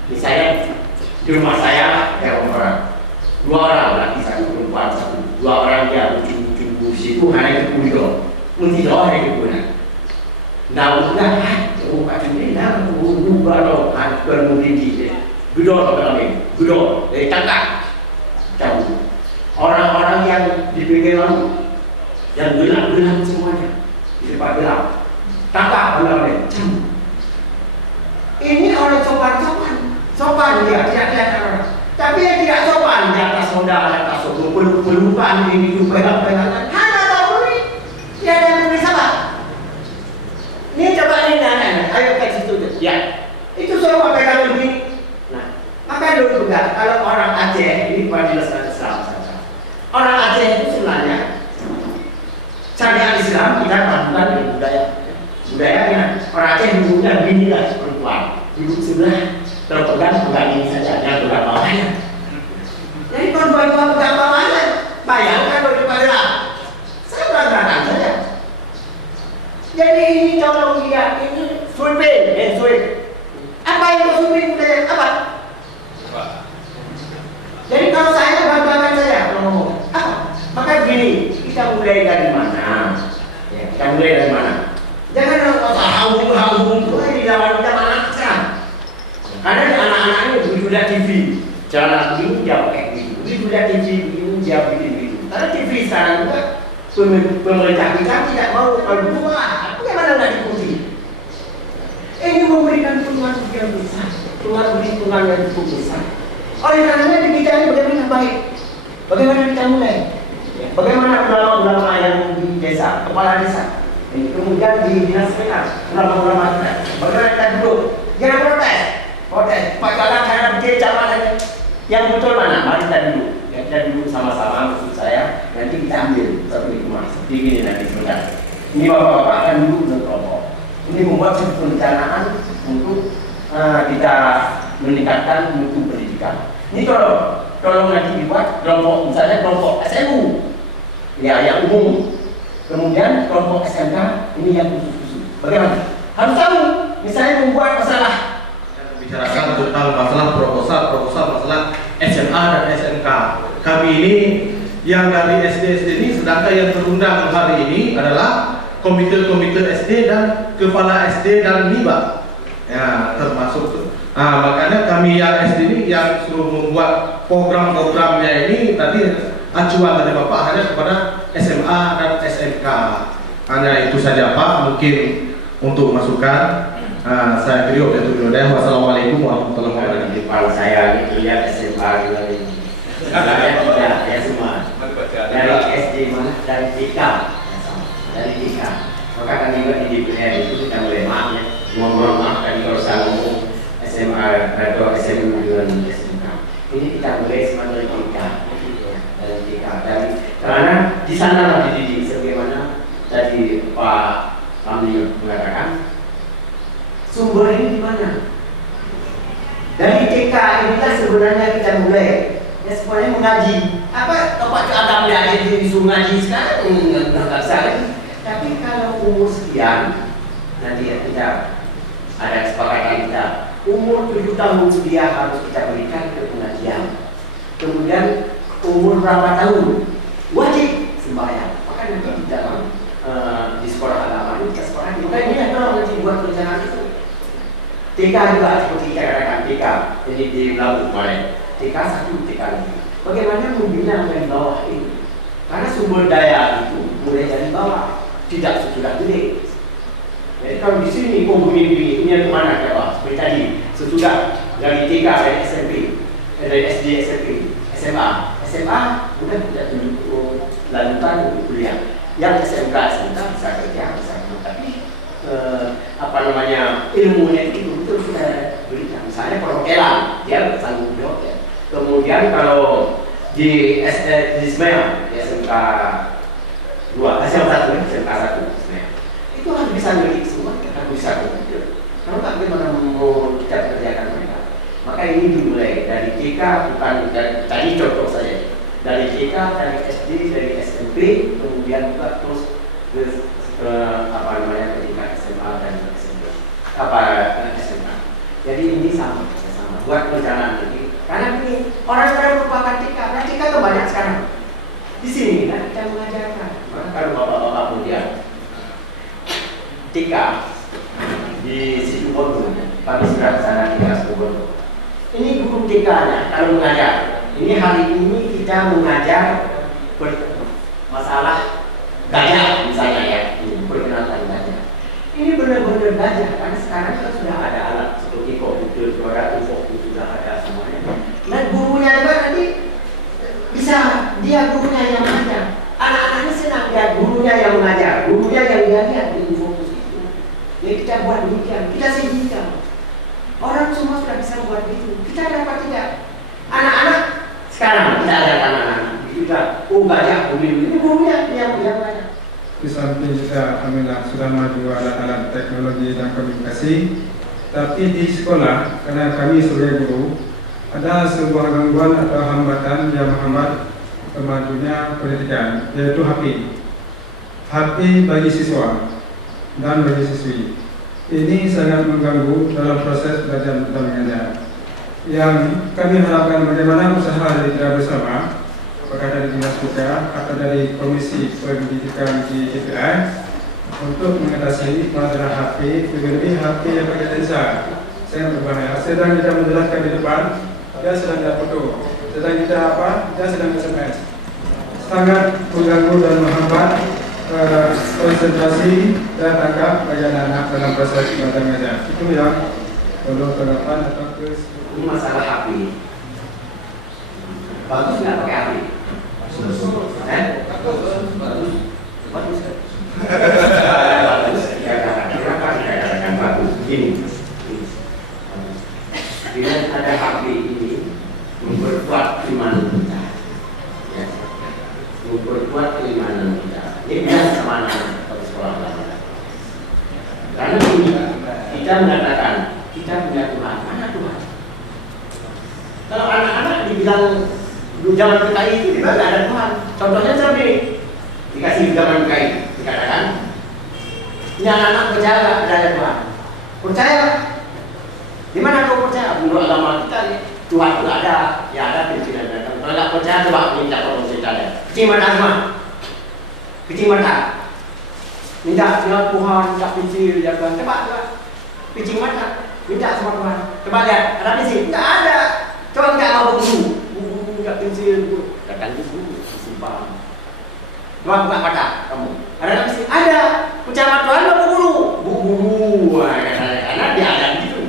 misalnya di rumah saya ada orang. 2 orang laki 1 perempuan 1, 2 orang dia lucu-lucu situ hari itu kuliah, mesti doa hari itu nak. Nah udah, macam ni dah, lupa doa hari bermudi dia, gedor kami, gedor, tangkap, jauh. Orang-orang yang di pinggir laut, yang gelap-gelap semuanya, di depan gelap, tangkap gelap dia. Ini orang sopan dia, tidak kelihatan orang. Tapi yang tidak sopan di atas modal, di atas pelupaan ini pegang-pegangan. Hanya tahu ni, dia ada yang sabar. Ini coba ini anak-anak, ayo ke situ ya. Itu semua pegang begini. Nah, maka dulu juga kalau orang Aceh ini bukan jelaskan Islam saja. Orang Aceh itu sebenarnya syariat Islam kita lakukan di budayanya. Orang Aceh dulunya begini lah perempuan, duduk sebelah. Kalau pegang ini saja, jangan pegang bawahnya. Jadi kalau pegang bawahnya, bayangkan kalau dipegang, saya pegang saja. Jadi ini tolong lihat, ini sweeping, apa yang sweeping budaya apa? Jadi kalau saya banggakan saja, ngomong apa? Maka gini, kita mulai dari mana? Ya, kita mulai dari mana? Jangan hambung, di lawan kita mana sekarang? Karena anak-anak ini begitu lihat TV, jalan begini dia pakai begitu, begitu lihat TV begini dia begitu. Karena TV sekarang juga pemerintah kita tidak mau kalau begitu malah, bagaimana nak diikuti? Ini memberikan pengaruh yang besar, pengaruh yang cukup besar. Oleh karenanya di kita ini bagaimana baik, bagaimana kita mulai, bagaimana ulama-ulama yang di desa, kepala desa, kemudian di dinas sekitar, ulama-ulama kita, bagaimana kita duduk, jangan protes, Pak Galang saya bikin zaman yang betul mana? Mari kita dulu, ya, kita duduk sama-sama, maksud saya, nanti kita ambil satu hikmah, seperti ini nanti sebentar. Ini bapak-bapak akan duduk dengan kelompok. Ini membuat satu perencanaan untuk kita meningkatkan mutu pendidikan. Ini kalau nanti dibuat kelompok, misalnya kelompok SMU, ya yang umum, kemudian kelompok SMK ini yang khusus-khusus. Bagaimana? Harus tahu, misalnya membuat masalah. Bicarakan tentang masalah proposal masalah SMA dan SMK. Kami ini yang dari SD ini, sedangkan yang terundang hari ini adalah komite SD dan kepala SD dan MIBA. Ya, termasuk tuh. Nah, makanya kami yang SD ini yang suruh membuat program-programnya ini tadi acuan dari Bapak hanya kepada SMA dan SMK. Hanya itu saja Pak, mungkin untuk masukan. Saya Trio Datuk Yudhaya. Wassalamualaikum warahmatullahi wabarakatuh. Di kepala saya ini lihat SMA juga ini. Saya tidak ya semua. Dari SD mana? Dari TK. Dari TK. Maka kami juga di DPR itu kita mulai maaf ya. Mohon maaf tadi kalau saya ngomong SMA atau SMU dengan SMK. Ini kita mulai semua dari TK. Dari TK. Karena di sana lah dididik sebagaimana tadi Pak Ramli mengatakan. Sumber ini di mana? Dari TK inilah sebenarnya kita mulai. Ya semuanya mengaji. Apa tempat agama aja disuruh ngaji sekarang enggak bisa. Tapi kalau umur sekian nanti ya kita ada kesepakatan kita umur 7 tahun dia harus kita berikan ke pengajian. Kemudian umur berapa tahun wajib sembahyang. Maka nanti di dalam di sekolah agama ini kita sepakati. Maka ini yang tolong nanti buat perencanaan itu. TK juga seperti kita katakan TK, jadi di Laut kemarin TK 1, TK 2. Bagaimana membina dari bawah ini? Karena sumber daya itu mulai dari bawah, tidak sesudah gede. Jadi kalau di sini bunyi ini kemana ya Pak? Seperti tadi, sesudah dari TK, dari SMP, dari SD, SMP, SMA sudah tidak lanjutan untuk kuliah. Yang SMK bisa kerja, bisa tapi apa namanya ilmunya itu sudah berikan. Misalnya perhotelan dia sanggup di hotel. Kemudian kalau di SMK 2, SMK 1 itu harus bisa ngerti semua, harus bisa komputer. Kalau tak bagaimana mau kita kerjakan mereka. Maka ini dimulai dari TK, bukan dari tadi contoh saja. Dari TK, dari SD, dari SMP, kemudian juga terus ke apa namanya ketika SMA dan SMP SMA. Jadi ini sama buat perjalanan ini. Karena ini orang-orang merupakan TK, karena TK itu banyak sekarang. Di sini kan kita mengajarkan. Maka kalau bapak-bapak muda TK di situ Bondo, kami sudah sana di situ Bondo. Ini guru TK-nya kalau mengajar. Ini hari ini kita mengajar masalah gajah misalnya ya, perkenalkan gajah. Ini benar-benar gajah karena sekarang kita sudah ada alat seperti komputer, suara info sudah ada semuanya. Nah gurunya juga nanti bisa dia gurunya yang mengajar. Anak-anaknya senang ya gurunya yang mengajar, gurunya yang lihat di info itu. Jadi kita buat demikian, kita sediakan. Orang semua sudah bisa buat itu. Kita dapat tidak? Anak-anak sekarang kita ada anak-anak. Kita gajah ini gurunya yang mengajar. Di samping juga alhamdulillah sudah maju alat-alat teknologi dan komunikasi, tapi di sekolah karena kami sebagai guru ada sebuah gangguan atau hambatan yang menghambat kemajunya pendidikan, yaitu HP bagi siswa dan bagi siswi. Ini sangat mengganggu dalam proses belajar dan mengajar. Yang kami harapkan bagaimana usaha dari kita bersama, apakah dari dinas PK atau dari Komisi Pendidikan di DPR untuk mengatasi masalah HP, lebih-lebih HP yang pakai lensa sangat berbahaya. Sedang kita menjelaskan di depan, dia sedang ada foto. Sedang kita dia sedang SMS. Sangat mengganggu dan menghambat konsentrasi dan tangkap bagi anak-anak dalam proses belajar mengajar. Itu yang perlu tanggapan atau ini masalah HP. Bagus nggak pakai HP? Bagus. Ya kadang-kadang bagus. Ini. Dengan ada HP ini memperkuat keimanan kita. Ya. Memperkuat keimanan kita. Ini sama anak sekolah belajar. Karena ini kita mengatakan kita punya Tuhan. Mana Tuhan? Kalau anak-anak bilang zaman PKI itu tidak ada Tuhan. Contohnya seperti ini, dikasih zaman PKI, dikatakan ini anak-anak percaya nggak ada Tuhan? Percaya? Di mana kau percaya? Menurut agama kita nih, Tuhan itu ada, ya ada pimpinan datang. Kalau nggak percaya coba minta tolong cerita deh. Kecil mata semua, kecil mata. Minta ya Tuhan, minta pincir, ya Tuhan. Coba, pincir mata, minta sama Tuhan. Coba lihat, ada pincir? Nggak ada. Coba minta mau buku, minta pincir, datang ke buku, disimpan. Coba buka mata kamu. Ada pincir? Ada. Percaya Tuhan nggak buku, buku. Karena dia ada gitu.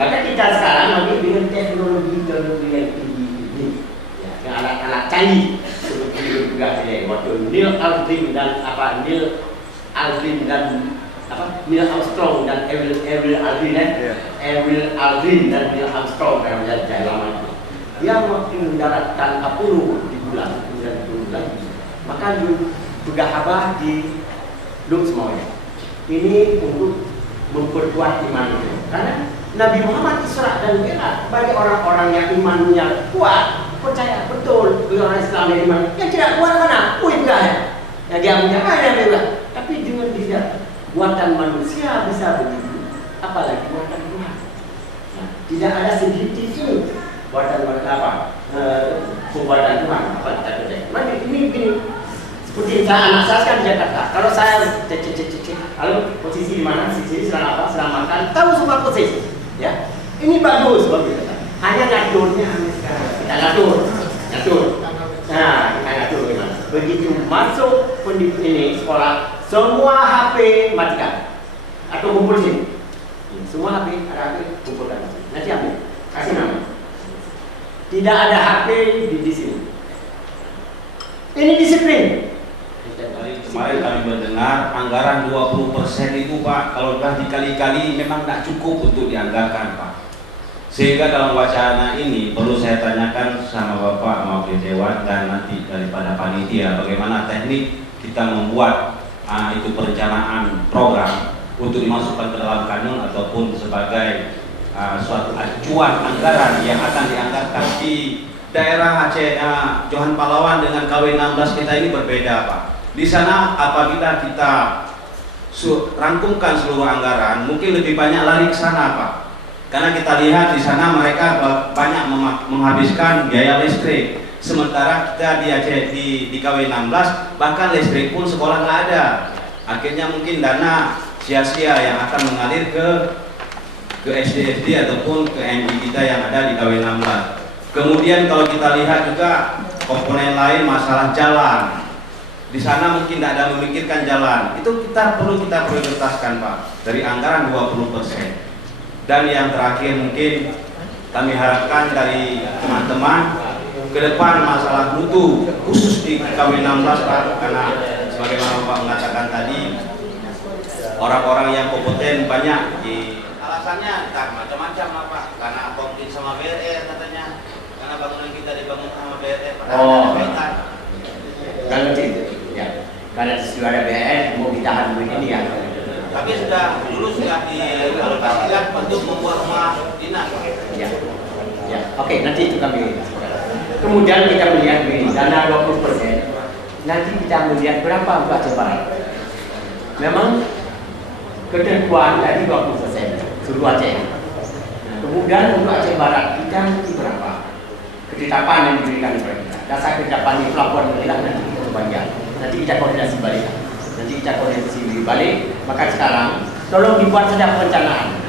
Maka kita sekarang lagi dengan teknologi yang tinggi ini, ya, dengan alat-alat canggih seperti juga waktu Neil Armstrong dan Neil Armstrong dan Avril Aldrin dan Neil Armstrong dalam jaya lama itu. Dia waktu mendaratkan Apollo di bulan, maka juga habah di semuanya. Ini untuk memperkuat iman itu, karena Nabi Muhammad Isra dan Mi'raj bagi orang-orang yang imannya kuat, percaya betul orang Islam yang iman. Yang tidak kuat mana? Enggak. Yang dia punya ada. Tapi dengan tidak buatan manusia bisa begitu, apalagi buatan Tuhan. Nah, tidak ada sedikit itu buatan apa? Buatan Tuhan. Apa kita kerja? Maka ini begini. Seperti anak saya kan di Jakarta. Kalau saya lalu posisi di mana? Sisi sedang apa? Sedang makan. Tahu semua posisi. Ya, ini bagus. Hanya ngaturnya sekarang. Kita ngatur. Nah, kita ngatur gimana? Begitu masuk pendidik ini sekolah, semua HP matikan atau kumpul sini. Semua HP ada HP kumpulkan. Nanti ambil, kasih nama. Tidak ada HP di sini. Ini disiplin. Kemarin kami mendengar anggaran 20% itu Pak, kalau sudah dikali-kali memang tidak cukup untuk dianggarkan Pak. Sehingga dalam wacana ini perlu saya tanyakan sama Bapak maupun Dewan dan nanti daripada panitia bagaimana teknik kita membuat itu perencanaan program untuk dimasukkan ke dalam kanun ataupun sebagai suatu acuan anggaran yang akan dianggarkan di daerah Aceh Johan Pahlawan dengan KW16 kita ini berbeda Pak. Di sana apabila kita rangkumkan seluruh anggaran, mungkin lebih banyak lari ke sana Pak. Karena kita lihat di sana mereka banyak menghabiskan biaya listrik. Sementara kita di Aceh di KW16 bahkan listrik pun sekolah nggak ada. Akhirnya mungkin dana sia-sia yang akan mengalir ke SD ataupun ke MI kita yang ada di KW16. Kemudian kalau kita lihat juga komponen lain masalah jalan. Di sana mungkin tidak ada memikirkan jalan. Itu perlu kita prioritaskan Pak dari anggaran 20%. Dan yang terakhir mungkin kami harapkan dari teman-teman ke depan masalah mutu khusus di KW16 Pak, karena sebagaimana Bapak mengatakan tadi orang-orang yang kompeten banyak di alasannya entah macam-macam Pak, karena konflik sama BRR katanya, karena bangunan kita dibangun sama BRR padahal ada kaitan. Kalau ya, karena sudah ada BRR mau ditahan begini ya. Tapi dulu sudah dialokasikan untuk membuat rumah dinas. Ya, ya. Oke, nanti itu kami. Kemudian kita melihat begini, dana 20%. Nanti kita melihat berapa untuk Aceh Barat. Memang ketentuan tadi 20% seluruh Aceh. Nah, kemudian untuk Aceh Barat kita nanti berapa? Ketetapan yang diberikan kepada kita. Dasar ketetapan itu laporan kita nanti kita sebagian. Nanti kita koordinasi balik. Maka sekarang tolong dibuat saja perencanaan.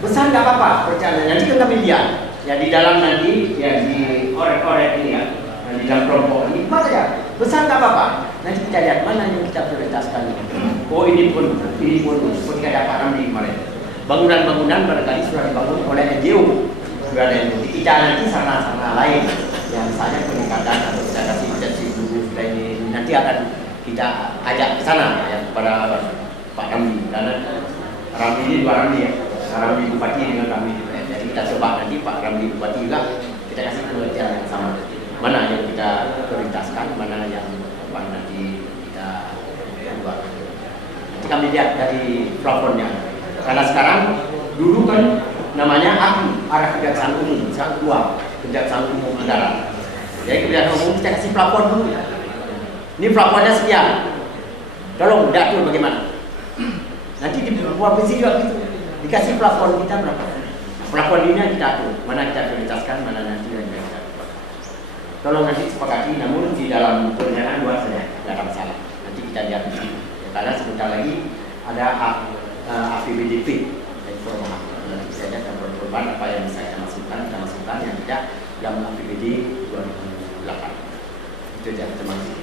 Besar nggak apa-apa perencanaan. Nanti kita lihat ya di dalam nanti ya di orek-orek ini ya, di dalam kelompok ini buat saja. Besar nggak apa-apa. Nanti kita lihat mana yang kita prioritaskan. Oh ini pun seperti kata Pak Ramli kemarin. Bangunan-bangunan barangkali sudah dibangun oleh NGO. Sudah ada yang kita nanti sarana-sarana lain yang misalnya peningkatan atau kita kasih intensi dulu sudah ini nanti akan kita ajak ke sana ya kepada Pak Ramli, karena Ramli ini dua Ramli ya, Ramli Bupati dengan Ramli DPR. Jadi kita coba nanti Pak Ramli Bupati juga kita kasih pengertian yang sama. Mana yang kita prioritaskan, mana yang nanti kita buat. Nanti kami lihat dari plafonnya. Karena sekarang dulu kan namanya API, arah kejaksaan umum, sangat kuat. Kejaksaan Umum Negara. Jadi Kejaksaan Umum kita kasih pelapor dulu. Ini pelapornya sekian. Tolong diatur bagaimana. Nanti di provinsi juga gitu. Dikasih pelapor kita berapa. Pelapor ini yang kita atur. Mana kita prioritaskan, mana nanti yang kita atur. Tolong nanti sepakati, namun di dalam perencanaan luar saja, tidak ada masalah. Nanti kita lihat di sini. Ya, karena sebentar lagi ada APBDP. Nanti saya akan berkorban apa yang bisa kita masukkan yang tidak dalam APBD 2008. Itu saja, terima kasih.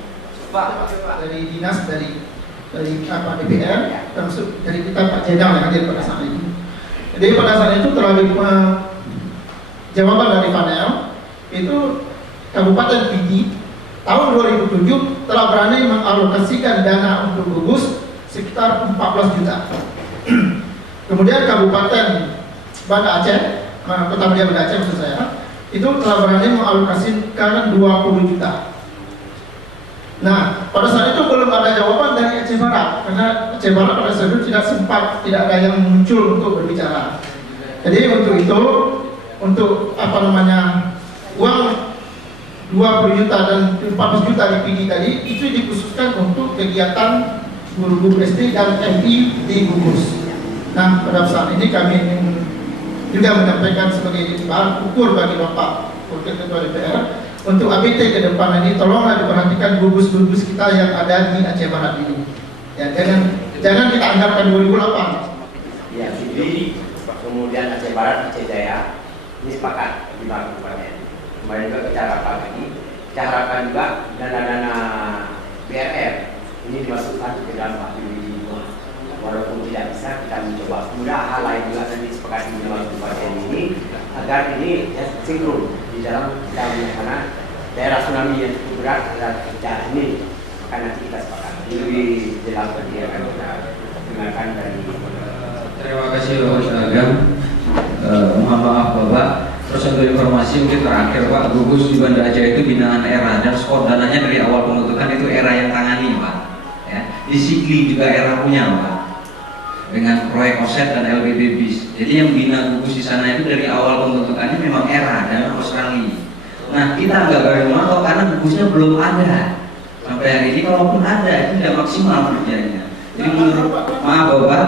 Pak, dari dinas dari apa DPR, termasuk dari kita Pak Jedang yang hadir pada saat itu. Jadi pada saat itu telah jawaban dari panel itu Kabupaten Pidi tahun 2007 telah berani mengalokasikan dana untuk gugus sekitar 14 juta. Kemudian Kabupaten Banda Aceh, Kota Mulia Banda Aceh maksud saya, itu telah berani mengalokasikan 20 juta. Nah, pada saat itu belum ada jawaban dari Aceh Barat, karena Aceh Barat pada saat itu tidak ada yang muncul untuk berbicara. Jadi untuk itu, untuk apa namanya, uang 20 juta dan 14 juta di PD tadi itu dikhususkan untuk kegiatan guru-guru SD dan MI di gugus. Nah, pada saat ini kami ingin juga menyampaikan sebagai bahan ukur bagi Bapak Wakil Ketua DPR untuk ABT ke depan ini, tolonglah diperhatikan gugus-gugus kita yang ada di Aceh Barat ini. Ya, jangan kita anggapkan 2008. Ya, jadi kemudian Aceh Barat, Aceh Jaya ini sepakat di kabupaten. Kemarin juga kita harapkan lagi, kita harapkan juga dana-dana BRR ini dimasukkan ke dalam APBD. Walaupun tidak bisa, kita mencoba. Kemudian hal lain juga nanti sepakati di dalam kabupaten ini agar ini ya, sinkron di dalam karena daerah tsunami yang cukup berat adalah kita ini, maka nanti kita sepakat. Lebih jelas tadi akan kita dengarkan dari. Terima kasih Bapak Agam. Mohon maaf Bapak. Terus untuk informasi mungkin terakhir Pak, gugus di Banda Aceh itu binaan era dan skor dananya dari awal pembentukan itu era yang tangani Pak. Ya, di Sigli juga era punya Pak. Dengan proyek OSET dan LBB BIS. Jadi yang bina gugus di sana itu dari awal pembentukannya memang era dan Australia. Nah, kita nggak berani tahu karena gugusnya belum ada sampai hari ini. Kalaupun ada itu tidak maksimal kerjanya. Jadi menurut maaf Bapak,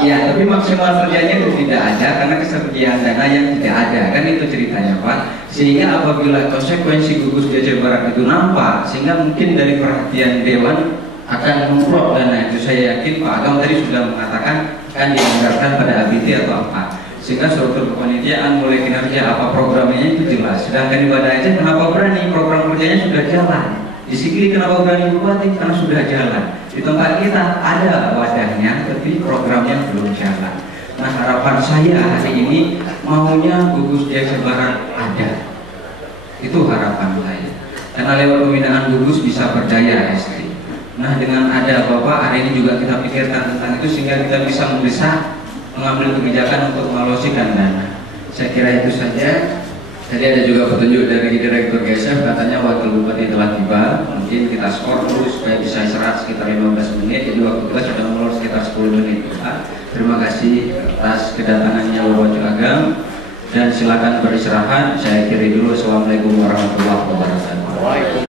ya tapi maksimal kerjanya itu tidak ada karena kesediaan dana yang tidak ada, kan itu ceritanya Pak. Sehingga apabila konsekuensi gugus di Aceh Barat itu nampak, sehingga mungkin dari perhatian Dewan akan memprok dana itu. Saya yakin Pak Agam tadi sudah mengatakan akan dianggarkan pada ABT atau apa, sehingga struktur kepanitiaan mulai kinerja apa programnya itu jelas. Sedangkan di Banda Aceh kenapa berani, program kerjanya sudah jalan. Di Sigli kenapa berani bupati, karena sudah jalan. Di tempat kita ada wadahnya tapi programnya belum jalan. Nah, harapan saya hari ini maunya gugus di Aceh Barat ada, itu harapan saya, karena lewat pembinaan gugus bisa berdaya SD. Nah, dengan ada Bapak hari ini juga kita pikirkan tentang itu sehingga kita bisa mengambil kebijakan untuk mengalokasikan dana. Saya kira itu saja. Tadi ada juga petunjuk dari Direktur GSF, katanya wakil bupati telah tiba. Mungkin kita skor dulu supaya bisa istirahat sekitar 15 menit. Jadi waktu kita sudah molor sekitar 10 menit. Terima kasih atas kedatangannya Bapak Agam dan silakan beristirahat. Saya akhiri dulu. Assalamualaikum warahmatullahi wabarakatuh.